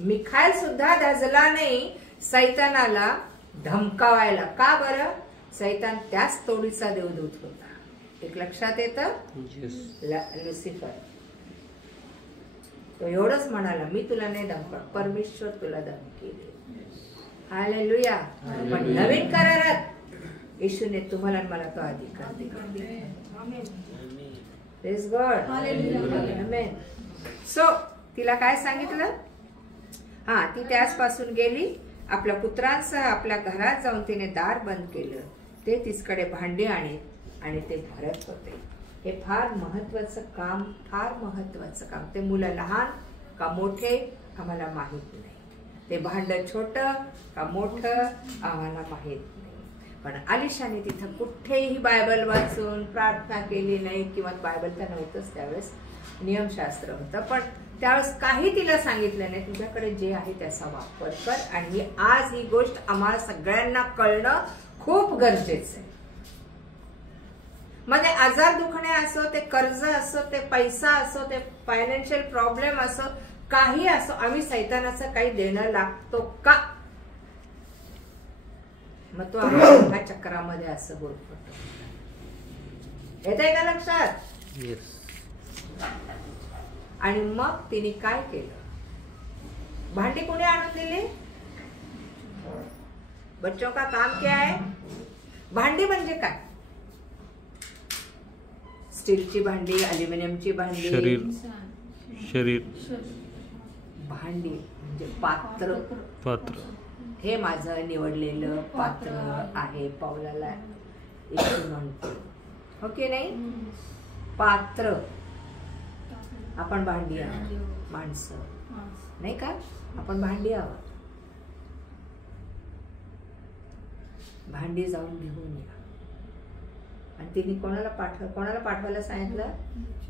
मिखाईल सुद्धा धजला नाही सैतानाला धमकावायला. का बरं? सैतान त्याच तोडीचा देवदूत होता. एक लक्षात येतं? लुसिफर. तो एवढंच म्हणाला, मी तुला नाही धमका, परमेश्वर तुला धमकी दे. हालेलुया. पण नवीन करारात येशूने तुम्हाला आणि मला तो अधिकार दिला. Praise God. आमेन. सो तिला काय सांगितलं? हा, ती त्याचपासून गेली. आपल्या पुत्रांसह आपल्या घरात जाऊन तिने दार बंद केलं. ते तिसकडे भांडी आणि ते भरत होते. हे फार महत्वाचं काम, फार महत्वाचं काम. ते मुलं लहान का मोठे आम्हाला माहित नाही. ते भांड छोटं का मोठं आम्हाला माहित नाही. पण आलिशाने तिथं कुठेही बायबल वाचून प्रार्थना केली नाही, किंवा बायबल तर नव्हतंच त्यावेळेस, नियमशास्त्र होतं. पण त्यावेळेस काही तिला सांगितलं नाही. तुझ्याकडे जे आहे त्याचा वापर कर. आणि आज ही गोष्ट आम्हाला सगळ्यांना कळणं खूप गरजेचं आहे. मध्ये आजार दुखणे असो, ते कर्ज असो, ते पैसा असो, ते फायनान्शियल प्रॉब्लेम असो, काही असो, आम्ही सैतानाचं काही देणं लागतो का? मग तो ह्या चक्रामध्ये असं बोलतो. येतंय का लक्षात? आणि मग तिने काय केलं? भांडी कोणी आणून दिली? बच्चों का काम क्या है? भांडी म्हणजे काय? स्टीलची भांडी, अल्युमिनियमची भांडी, शरीर. भांडी म्हणजे पात्र. हे माझं निवडलेलं पात्र आहे, पावलाला येशू म्हणतो. हो की नाही? पात्र. आपण भांडी आहोत, माणसं नाही का? आपण भांडी आहोत. भांडी जाऊन घेऊन या. आणि तिने कोणाला पाठवायला सांगितलं?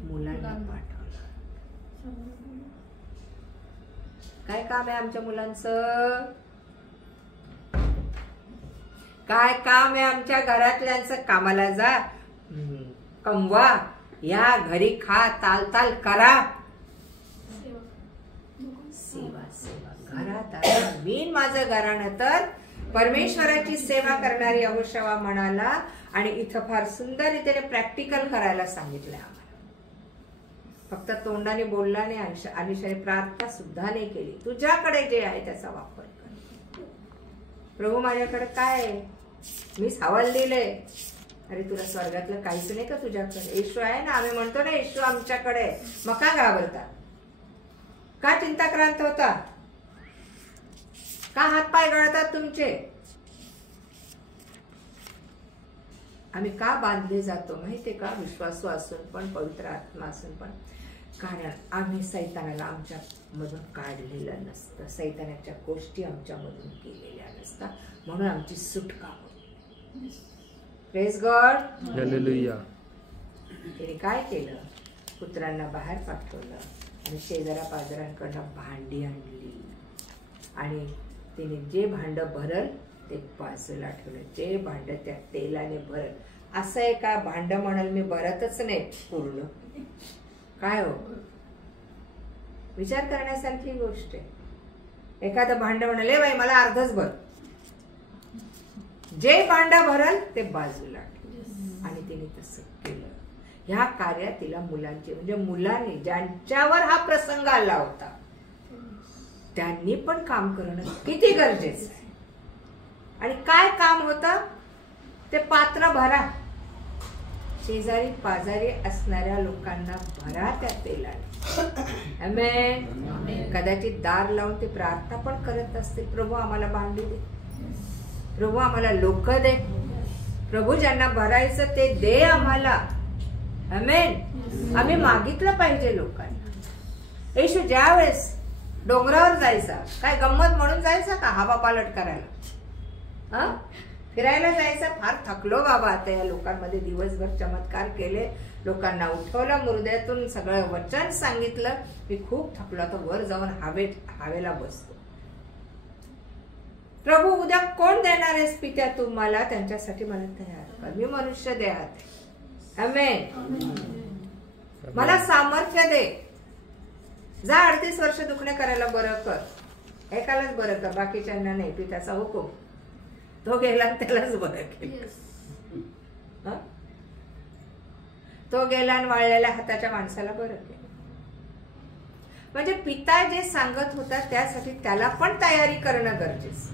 मुलांना पाठवलं. काय काम आहे आमच्या मुलांचं? काय काम आहे आमच्या घरातल्यांचं? कामाला जा, कमवा, या घरी खा, ताल करा. सेवा. घरात मी माझं घराणं तर परमेश्वराची सेवा करणारी यहोशुआ म्हणाला. आणि इथं फार सुंदर रीतीने प्रॅक्टिकल करायला सांगितलंय आम्हाला. फक्त तोंडाने बोलला नाही, अलिशाने प्रार्थना सुद्धा नाही केली. तुझ्याकडे जे आहे त्याचा वापर कर. प्रभू माझ्याकडे काय आहे? मी सवाल दिले. अरे तुला स्वर्गातलं काहीच नाही का तुझ्याकडे? येशू आहे ना. आम्ही म्हणतो ना येशू आमच्याकडे. मग का घाबरतात? का चिंताक्रांत होतात? का हातपाय गळतात तुमचे? आम्ही का बांधले जातो माहितीये का? विश्वासू असून पण, पवित्र आत्मा असून पण. कारण आम्ही सैतानाला आमच्या मधून काढलेलं नसतं. सैतानाच्या गोष्टी आमच्या मधून केलेल्या नसतात. म्हणून आमची सुटका होती. Praise God. हालेलुया. तिने काय केलं? पुत्रांना बाहेर पाठवलं आणि शेजारा पाजारांकडनं भांडी आणली. आणि तिने जे भांड भरल ते बाजूला ठेवलं. जे भांड त्या तेलाने भरल. असं आहे का भांड म्हणाल मी भरतच नाही पूर्ण? काय हो, विचार करण्यासारखी गोष्ट आहे. एखादं भांड म्हणाले बाई मला अर्धच भर. जे भांड भरल ते बाजूला ठेवलं. आणि तिने तसं केलं. ह्या कार्यात तिला मुलांची, म्हणजे मुलांनी ज्यांच्यावर हा प्रसंग आला होता त्यांनी पण काम करणं किती गरजेचं आहे. आणि काय काम होतं? ते पात्र भरा. शेजारी पाजारी असणाऱ्या लोकांना भरा त्या तेलाने. आमेन. कदाचित दार लावून ते प्रार्थना पण करत असतील, प्रभू आम्हाला भांडी दे, प्रभू आम्हाला लोक दे, प्रभू ज्यांना भरायचं ते दे आम्हाला. आमेन. आम्ही मागितलं पाहिजे लोकांना. येशू ज्या वेळेस डोंगरावर जायचा, काय गंमत म्हणून जायचा का हवा पालट करायला? फिरायला जायचं, फार थकलो बाबा आता या लोकांमध्ये, दिवसभर चमत्कार केले, लोकांना उठवलं, मुर्द्यातून सगळं वचन सांगितलं, मी खूप थकलो, आता वर जाऊन हवेला बसतो. प्रभू उद्या कोण देणार आहेस पित्या तुम्हाला, त्यांच्यासाठी मला तयार कर, मी मनुष्य देहात आहे. आमेन. मला सामर्थ्य दे. जा 38 वर्ष दुखणे करायला बरं कर, एकालाच बरं कर, बाकीच्यांना नाही. पित्याचा हुकूम, तो गेला त्यालाच बरं केलं. तो गेला आणि वाळलेल्या हाताच्या माणसाला बरं केलं. म्हणजे पिता जे सांगत होता त्यासाठी त्याला पण तयारी करणं गरजेचं,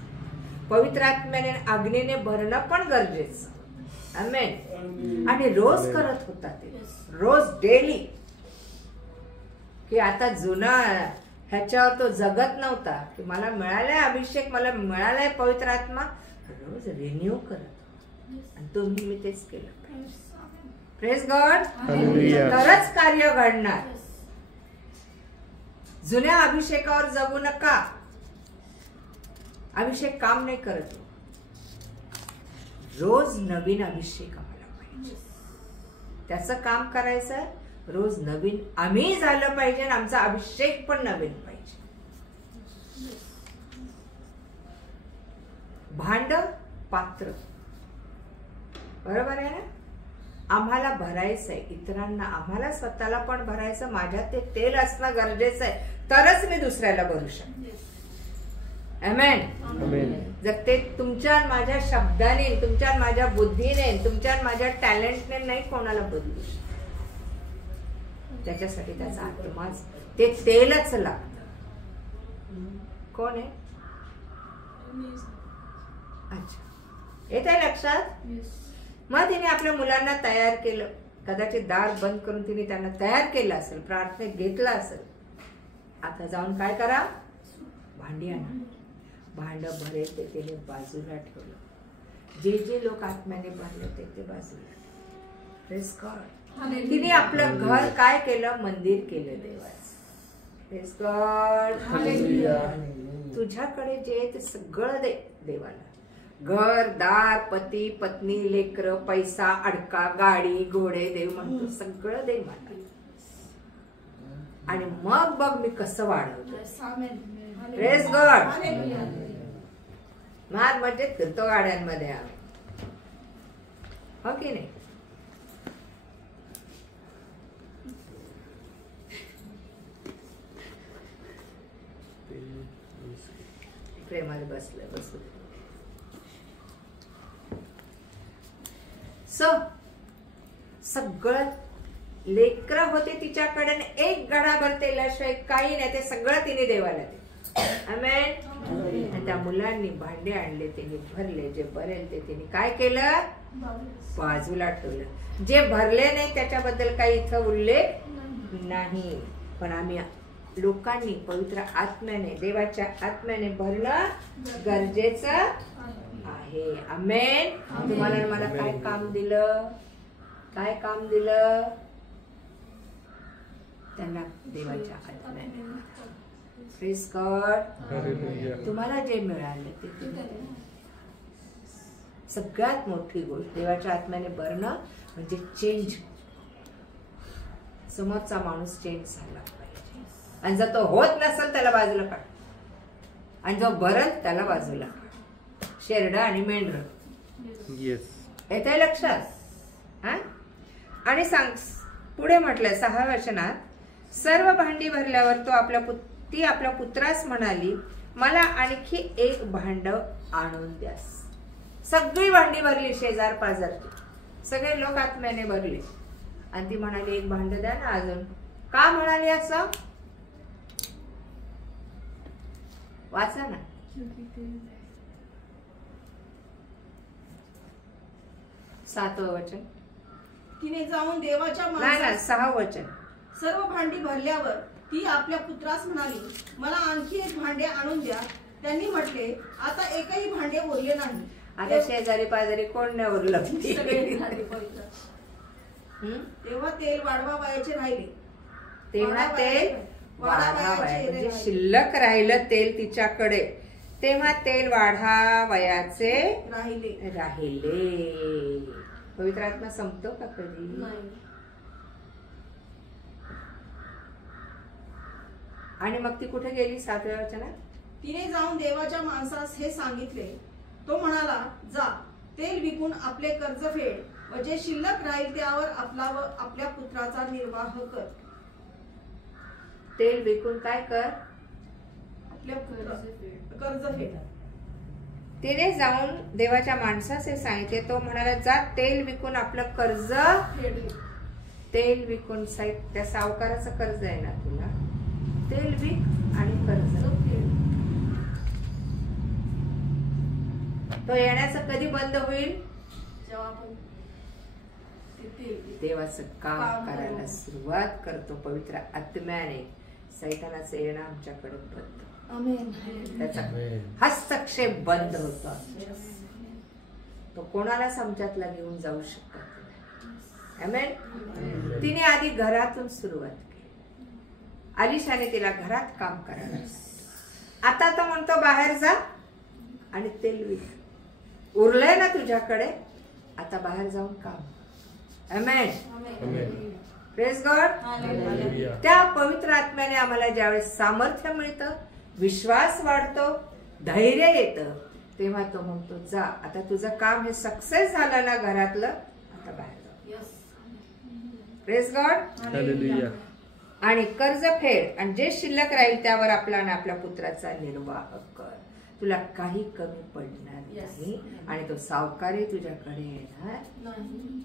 पवित्र आत्म्याने अग्नीने भरणं पण गरजेचं. आमेन. आणि रोज करत होता ते, रोज डेली. की आता जुना ह्याच्यावर तो जगत नव्हता की मला मिळालाय अभिषेक, मला मिळालाय पवित्र आत्मा, रोज रिन्यू करत. आणि तुम्ही मी तेच केलं. Praise God. तरच कार्य घडणार. जुन्या अभिषेकावर जगू नका. अभिषेक काम नाही करत. रोज नवीन अभिषेक आम्हाला पाहिजे. त्याचं काम करायचं, रोज नवीन आम्ही झालं पाहिजे आणि आमचा अभिषेक पण नवीन पाहिजे. भांड पात्र बरोबर आहे ना. आम्हाला भरायचंय, इतरांना, आम्हाला स्वतःला पण भरायचं. माझ्यात ते तेल असणं गरजेचं आहे, तरच मी दुसऱ्याला भरू शकते. आमेन. जर ते तुमच्या माझ्या शब्दाने, तुमच्या माझ्या बुद्धीने, तुमच्या माझ्या टॅलेंटने नाही कोणाला बदलू शकत. त्याच्यासाठी त्याचा आत्माच, ते तेलच लागतं. कोण आहे? अच्छा, येत आहे लक्षात. मग तिने आपल्या मुलांना तयार केलं. कदाचित दार बंद करून तिने त्यांना तयार केलं असेल, प्रार्थनेत घेतलं असेल. आता जाऊन काय करा, भांडी आणा. भांड भरेल ते तिने बाजूला ठेवलं. जे जे लोक आत्म्याने भरले ते बाजूला. Praise God. तिने आपलं घर काय केलं, मंदिर केलं देवाचं. Praise God. तुझ्याकडे जे ते सगळं दे देवाला. घर, दार, पती, पत्नी, लेकर, पैसा, अडका, गाडी, घोडे, देव म्हणतो सगळं दे मला. आणि मग बघ मी कसं वाढवतो. Praise God. मार म्हणजे फिरतो गाड्यांमध्ये आम्ही, हो की नाही. प्रेमाने बसलं बसू. सगळं लेकरं होते तिच्याकडे, एक गडाभर तेलाशिवाय काही नाही. ते सगळं तिने देवाला दिलं. आमेन. त्या मुलांनी भांडे आणले, तिने भरले. जे भरेल ते तिने काय केलं, बाजूला ठेवलं. जे भरले नाही त्याच्याबद्दल काही इथं उल्लेख नाही. पण आम्ही लोकांनी पवित्र आत्म्याने, देवाच्या आत्म्याने भरणं गरजेचं आहे. आमेन. तुम्हाला मला काय काम दिलं, काय काम दिलं, त्यांना देवाच्या आत्म्याने. Praise God. तुम्हाला जे मिळालं ते सगळ्यात मोठी गोष्ट. देवाच्या आत्म्याने भरणं म्हणजे चेंज. समोरचा माणूस चेंज झाला पाहिजे. आणि जर तो होत नसेल त्याला बाजूला काढ, आणि जो भरल त्याला बाजूला काढ. शेरडा आणि मेंढर. येते लक्षात. हा. आणि सांग पुढे म्हटलंय 6व्या वचनात, सर्व भांडी भरल्यावर ती आपल्या पुत्रास म्हणाली, मला आणखी एक भांड आणून द्यास. सगळी भांडी भरली, शेजार पाजारची सगळे लोक आत्म्याने भरले. आणि ती म्हणाली, एक भांड द्या ना अजून. का म्हणाली असं, वाचा ना. सातवं वचन. तिने जाऊन देवाच्या नाही, 6वं वचन. सर्व भांडी भरल्यावर ती आपल्या पुत्रास म्हणाली, मला आणखी एक भांडे आणून द्या. त्यांनी म्हटले, आता एकही भांडे उरले नाही. आता शेजारी पाजारी कोण नाही उरलं. तेव्हा तेल वाढवायचे राहिले. तेव्हा तेल वाढवायचे, म्हणजे शिल्लक राहिलं तेल तिच्याकडे. तेव्हा तेल वाढावयाचे राहिले. पवित्र आत्मा संपतो का कधी? आणि मग ती कुठे गेली 7व्या वचनात? तिने जाऊन देवाच्या माणसास हे सांगितले. तो म्हणाला, जा तेल विकून आपले कर्ज फेड व जे शिल्लक राहील त्यावर आपला व आपल्या पुत्राचा निर्वाह कर. तेल विकून काय कर? आपल्या कर्ज फेड. तिने जाऊन देवाच्या माणसास हे सांगितले. तो म्हणाला, जा तेल विकून आपलं कर्ज फेड. तेल विकून त्या सावकाराचं कर्ज आहे ना तुला, तेल विक आणि कर्ज फेड. तो येण्याचं कधी बंद होईल? जेव्हा आपण देवाचं काम करायला सुरुवात करतो पवित्र आत्म्याने, सैतानाचं येणं आमच्याकडे बंद, त्याचा हस्तक्षेप बंद होतो. तो कोणालाच आमच्यातला घेऊन जाऊ शकत नाही. आमेन. तिने आधी घरातून सुरुवात केली. अलिशाने तिला घरात काम करायला. आता तो म्हणतो बाहेर जा आणि तेल विक. उरलंय ना तुझ्याकडे, आता बाहेर जाऊन काम. आमेन. Praise God. त्या पवित्र आत्म्याने आम्हाला ज्यावेळेस सामर्थ्य मिळतं, विश्वास वाढतो, धैर्य येतं, तेव्हा तो म्हणतो जा, आता तुझं काम हे सक्सेस झालं ना घरातलं, आता बाहेर जा. Praise God. हालेलुया. आणि कर्ज फेड आणि जे शिल्लक राहील त्यावर आपला आणि आपल्या पुत्राचा निर्वाह कर. तुला काही कमी पडणार नाही आणि तो सावकारी तुझ्याकडे येणार नाही.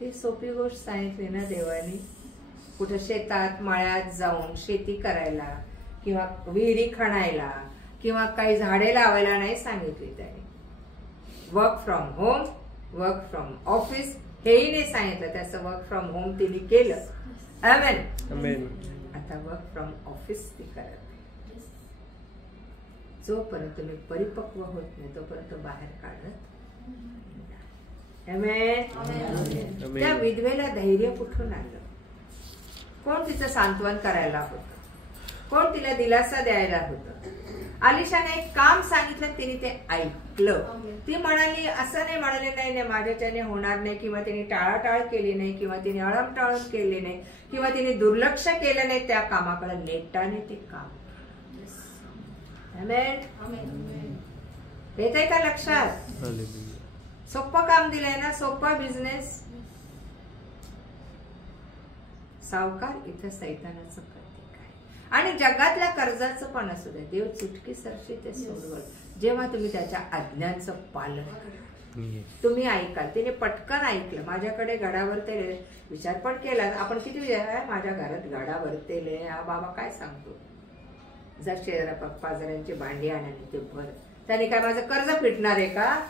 ही सोपी गोष्ट सांगितली ना देवाने. कुठं शेतात माळ्यात जाऊन शेती करायला किंवा विहिरी खणायला किंवा काही झाडे लावायला नाही सांगितली त्याने. Work from home, work from office हेही नाही सांगितलं. त्याचं वर्क फ्रॉम होम तिने केलं. आमेन. आमेन. आता वर्क फ्रॉम ऑफिस ती करत. जोपर्यंत तुम्ही परिपक्व होत नाही तोपर्यंत बाहेर काढत. आमेन. त्या विधवेला धैर्य कुठून आलं? कोण तिचं सांत्वन करायला होतं? कोण तिला दिलासा द्यायला होतं? अलिशाने एक काम सांगितलं, तिने ते ऐकलं. ती म्हणाली, असं नाही म्हणाले नाही नाही माझ्याच्याने होणार नाही, किंवा तिने टाळाटाळ केली नाही, किंवा तिने अळमटाळून केली नाही, किंवा तिने दुर्लक्ष केलं नाही त्या कामाकडे. नेटाने ते काम. येतंय का लक्षात? सोपं काम दिलंय ना, सोपा बिझनेस. सावकार इथं सैतानाचं प्रतीक आहे. आणि जगातल्या कर्जाचं पण असू द्या, देव चुटकी सरशी ते सोडवल जेव्हा तुम्ही त्याच्या आज्ञांचं पालन करा. तुम्ही ऐकाल. तिने पटकन ऐकलं. माझ्याकडे गाडावर तेल, विचार पण केला. आपण किती विचार, माझ्या घरात गाडावर तेल आहे, हा बाबा काय सांगतो, जर शेजारा पाजाऱ्यांची भांडी आणली ते भर, त्याने काय माझं कर्ज फिटणार आहे का?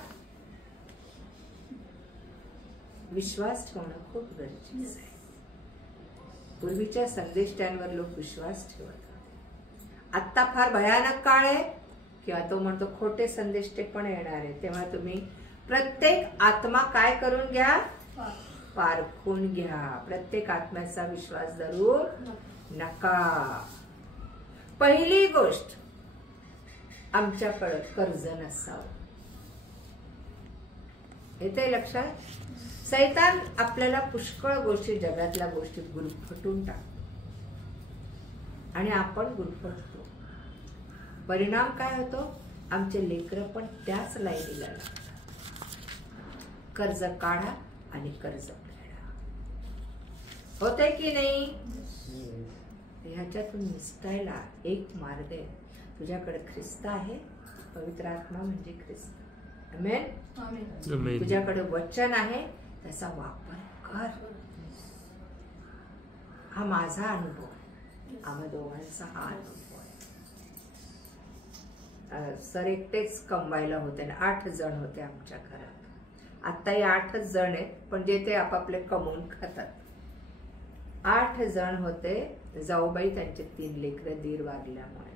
विश्वास ठेवणं खूप गरजेचं आहे. पूर्वीच्या संदेष्टांवर लोक विश्वास ठेवत. आत्ता फार भयानक काळ आहे, किंवा तो म्हणतो खोटे संदेष्टे पण येणार आहे. तेव्हा तुम्ही प्रत्येक आत्मा काय करून घ्या? पारखून घ्या. प्रत्येक आत्म्याचा विश्वास धरू नका. पहिली गोष्ट, आमच्याकडे कर्ज नसावं. येते लक्षात? सैतान आपल्याला पुष्कळ गोष्टी, जगातल्या गोष्टी गुरफटून टाकतो आणि आपण गुरफटतो. परिणाम काय होतो? आमचे लेकरं पण त्याच लाईनीला लागतात. कर्ज काढा आणि कर्ज फेडा. होतंय की नाही? ह्याच्यातून निसटायला एक मार्ग आहे. तुझ्याकडे ख्रिस्त आहे, पवित्र आत्मा म्हणजे ख्रिस्त. आमेन. तुझ्याकडे वचन आहे, त्याचा वापर कर. हा माझा अनुभव आहे, आम्हा दोघांचा हा अनुभव आहे. सर एकटेच कमवायला होते ना, 8 जण होते आमच्या घरात. आत्ताही 8च जण आहेत, पण जे ते आपापले कमवून खातात. 8 जण होते. जाऊबाई, त्यांचे 3 लेकरं, दीर वारल्यामुळे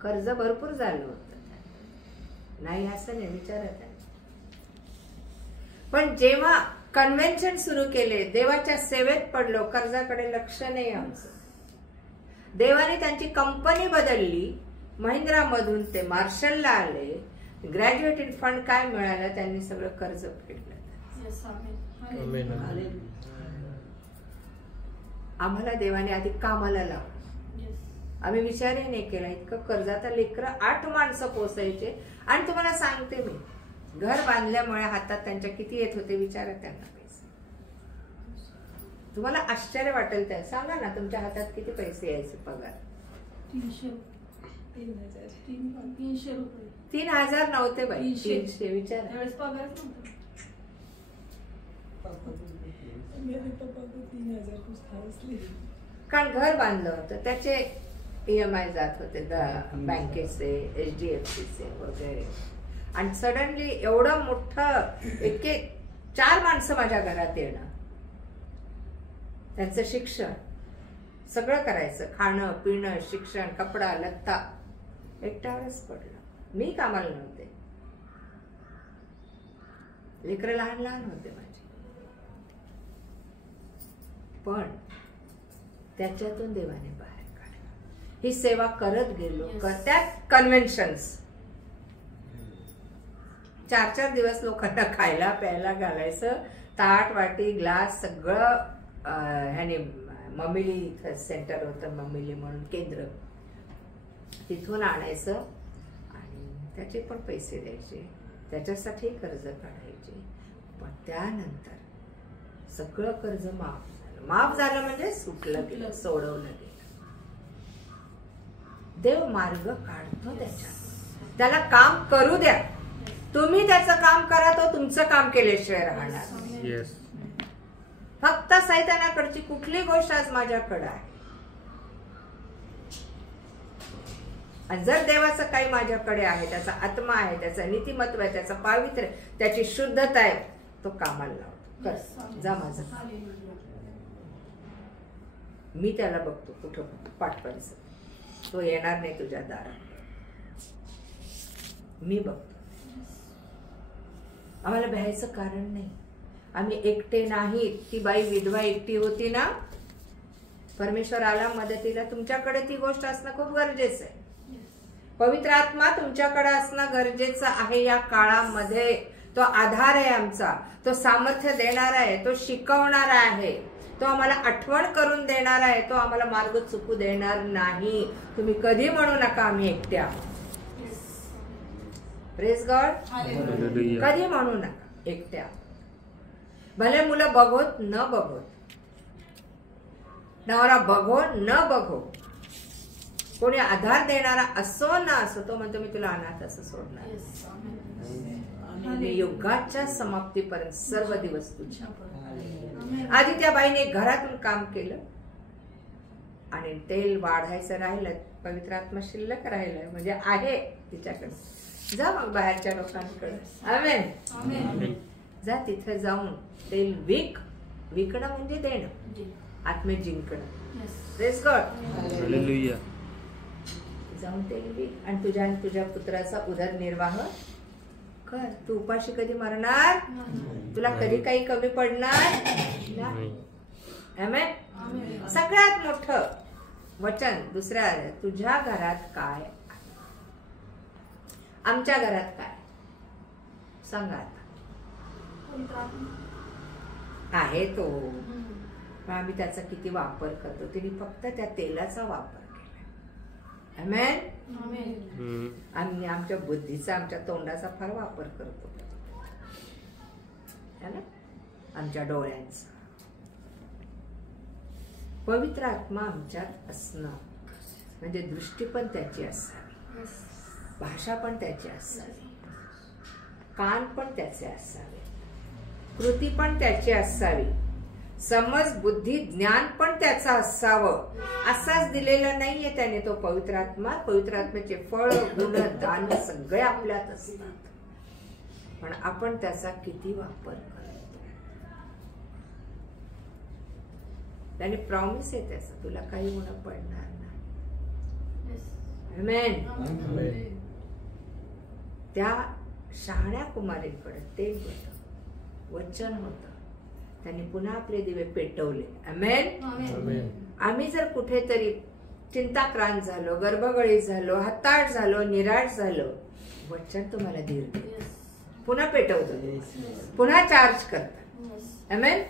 कर्ज भरपूर झालं होतं. नाही असं नाही, विचारत आहे. पण जेव्हा कन्व्हेन्शन सुरू केले, देवाच्या सेवेत पडलो, कर्जाकडे लक्ष नाही आमचं. देवाने त्यांची कंपनी बदलली, महिंद्रा मधून ते मार्शलला आले, ग्रॅज्युएटेड फंड काय मिळालं, त्यांनी सगळं कर्ज फेडलं. आम्हाला देवाने आधी कामाला लावलं. आम्ही विचारही नाही केला. इतकं कर्ज, आता लेकरं 8 माणसं पोसायचे. आणि तुम्हाला सांगते मी, घर बांधल्यामुळे हातात त्यांच्या किती येत होते विचारा त्यांना पैसे. तुम्हाला आश्चर्य वाटेल. त्या सांगा ना, तुमच्या हातात किती पैसे यायचे पगार? 3,000 नव्हते बाई, 300. विचार. कारण घर बांधलं होतं, त्याचे EMI जात होते बँकेचे, HDFCचे वगैरे. आणि सडनली एवढं मोठं, इतके 4 माणसं माझ्या घरात येणं, त्यांचं शिक्षण सगळं करायचं, खाणं पिणं शिक्षण कपडा लत्ता एकट्यावरच पडलं. मी कामाला नव्हते, लेकरं लहान लहान होते माझे. पण त्याच्यातून देवाने बाहेर काढलं. ही सेवा करत गेलो. त्यात कन्व्हेन्शन्स 4-4 दिवस लोकांना खायला प्यायला घालायचं. ताट वाटी ग्लास सगळं ह्याने ममिली इथं सेंटर होतं, ममिली म्हणून केंद्र, तिथून आणायचं आणि त्याचे पण पैसे द्यायचे, त्याच्यासाठी कर्ज काढायचे. पण त्यानंतर सगळं कर्ज माफ झालं. माफ झालं म्हणजे सुटलं गेलं, सोडवलं गेलं. देव मार्ग काढतो त्याच्यात. त्याला काम करू द्या. तुम्ही त्याचं काम करा, तो तुमचं काम केल्याशिवाय राहणार. फक्त सैतानाकडची कुठली गोष्ट आज माझ्याकडे आहे, आणि जर देवाचं काही माझ्याकडे आहे, त्याचा आत्मा आहे, त्याचं नीतिमत्व आहे, त्याचं पावित्र्य, त्याची शुद्धता आहे, तो कामाला लावतो. कर, जा माझं. मी त्याला बघतो कुठं पाठवायचं. तो येणार नाही तुझ्या दारात, मी बघतो. आम्हाला भ्यायचं कारण नाही. आम्ही एकटे नाही. ती बाई विधवा एकटी होती ना, परमेश्वर आला मदतीला. तुमच्याकडे ती गोष्ट असणं खूप गरजेचं आहे. पवित्र आत्मा तुमच्याकडे असणं गरजेचं आहे या काळामध्ये. तो आधार आहे आमचा, तो सामर्थ्य देणारा आहे, तो शिकवणारा आहे, तो आम्हाला आठवण करून देणारा आहे, तो आम्हाला मार्ग चुकू देणार नाही. तुम्ही कधी म्हणू नका आम्ही एकटे आहोत. Praise God. कधी म्हणू नका एकटे आहोत. भले मुलं बघोत न बघोत, नवरा बघो न बघो, कोणी आधार देणारा असो ना असो, तो म्हणतो मी तुला अनाथ असं सोडणार. युगाच्या समाप्तीपर्यंत सर्व दिवस तुझ्या. आधी त्या बाईने घरातून काम केलं आणि तेल वाढायचं राहिलं, पवित्र आत्मा शिल्लक राहिलं म्हणजे आहे तिच्याकडे. जा मग बाहेरच्या लोकांकडे. आमेन. जा तिथे जाऊन तेल विकणं म्हणजे देणं, आत्मे जिंकणं. Praise God. हालेलुया. जाऊन तेल विक आणि तुझ्या पुत्राचा उदरनिर्वाह कर. तू उपाशी कधी मरणार, तुला कधी काही कमी पडणार नाही. आमेन. सगळ्यात मोठं वचन दुसऱ्या, तुझ्या घरात काय, आमच्या घरात काय सांगा आता. आहे तो, पण आम्ही त्याचा किती वापर करतो. तिने फक्त त्या तेलाचा वापर केला. आमेन. आम्ही आमच्या बुद्धीचा, आमच्या तोंडाचा फार वापर करतो, आमच्या डोळ्यांचा. पवित्र आत्मा आमच्यात असणं म्हणजे दृष्टी पण त्याची असावी, भाषा पण त्याची असावी, कान पण त्याचे असावे, कृती पण त्याची असावी, समज बुद्धी ज्ञान पण त्याचं असावं. असाच दिलेला नाहीये त्याने तो पवित्र आत्मा. पवित्र आत्म्याचे फळ गुण दान सगळे आपल्यात असतात, पण आपण त्याचा किती वापर करतो. त्याने प्रॉमिस आहे त्याचा, तुला काही होणं पडणार नाही. आमेन. त्या शहाण्या कुमारीकडे तेल होतं, वचन होतं, त्यांनी पुन्हा आपले दिवे पेटवले. आमेन. आम्ही जर कुठेतरी चिंताक्रांत झालो, गर्भगळीत झालो, हताश झालो, निराश झालो, वचन तुम्हाला धीर देतं. पुन्हा पेटवतो, पुन्हा चार्ज करतात. आमेन.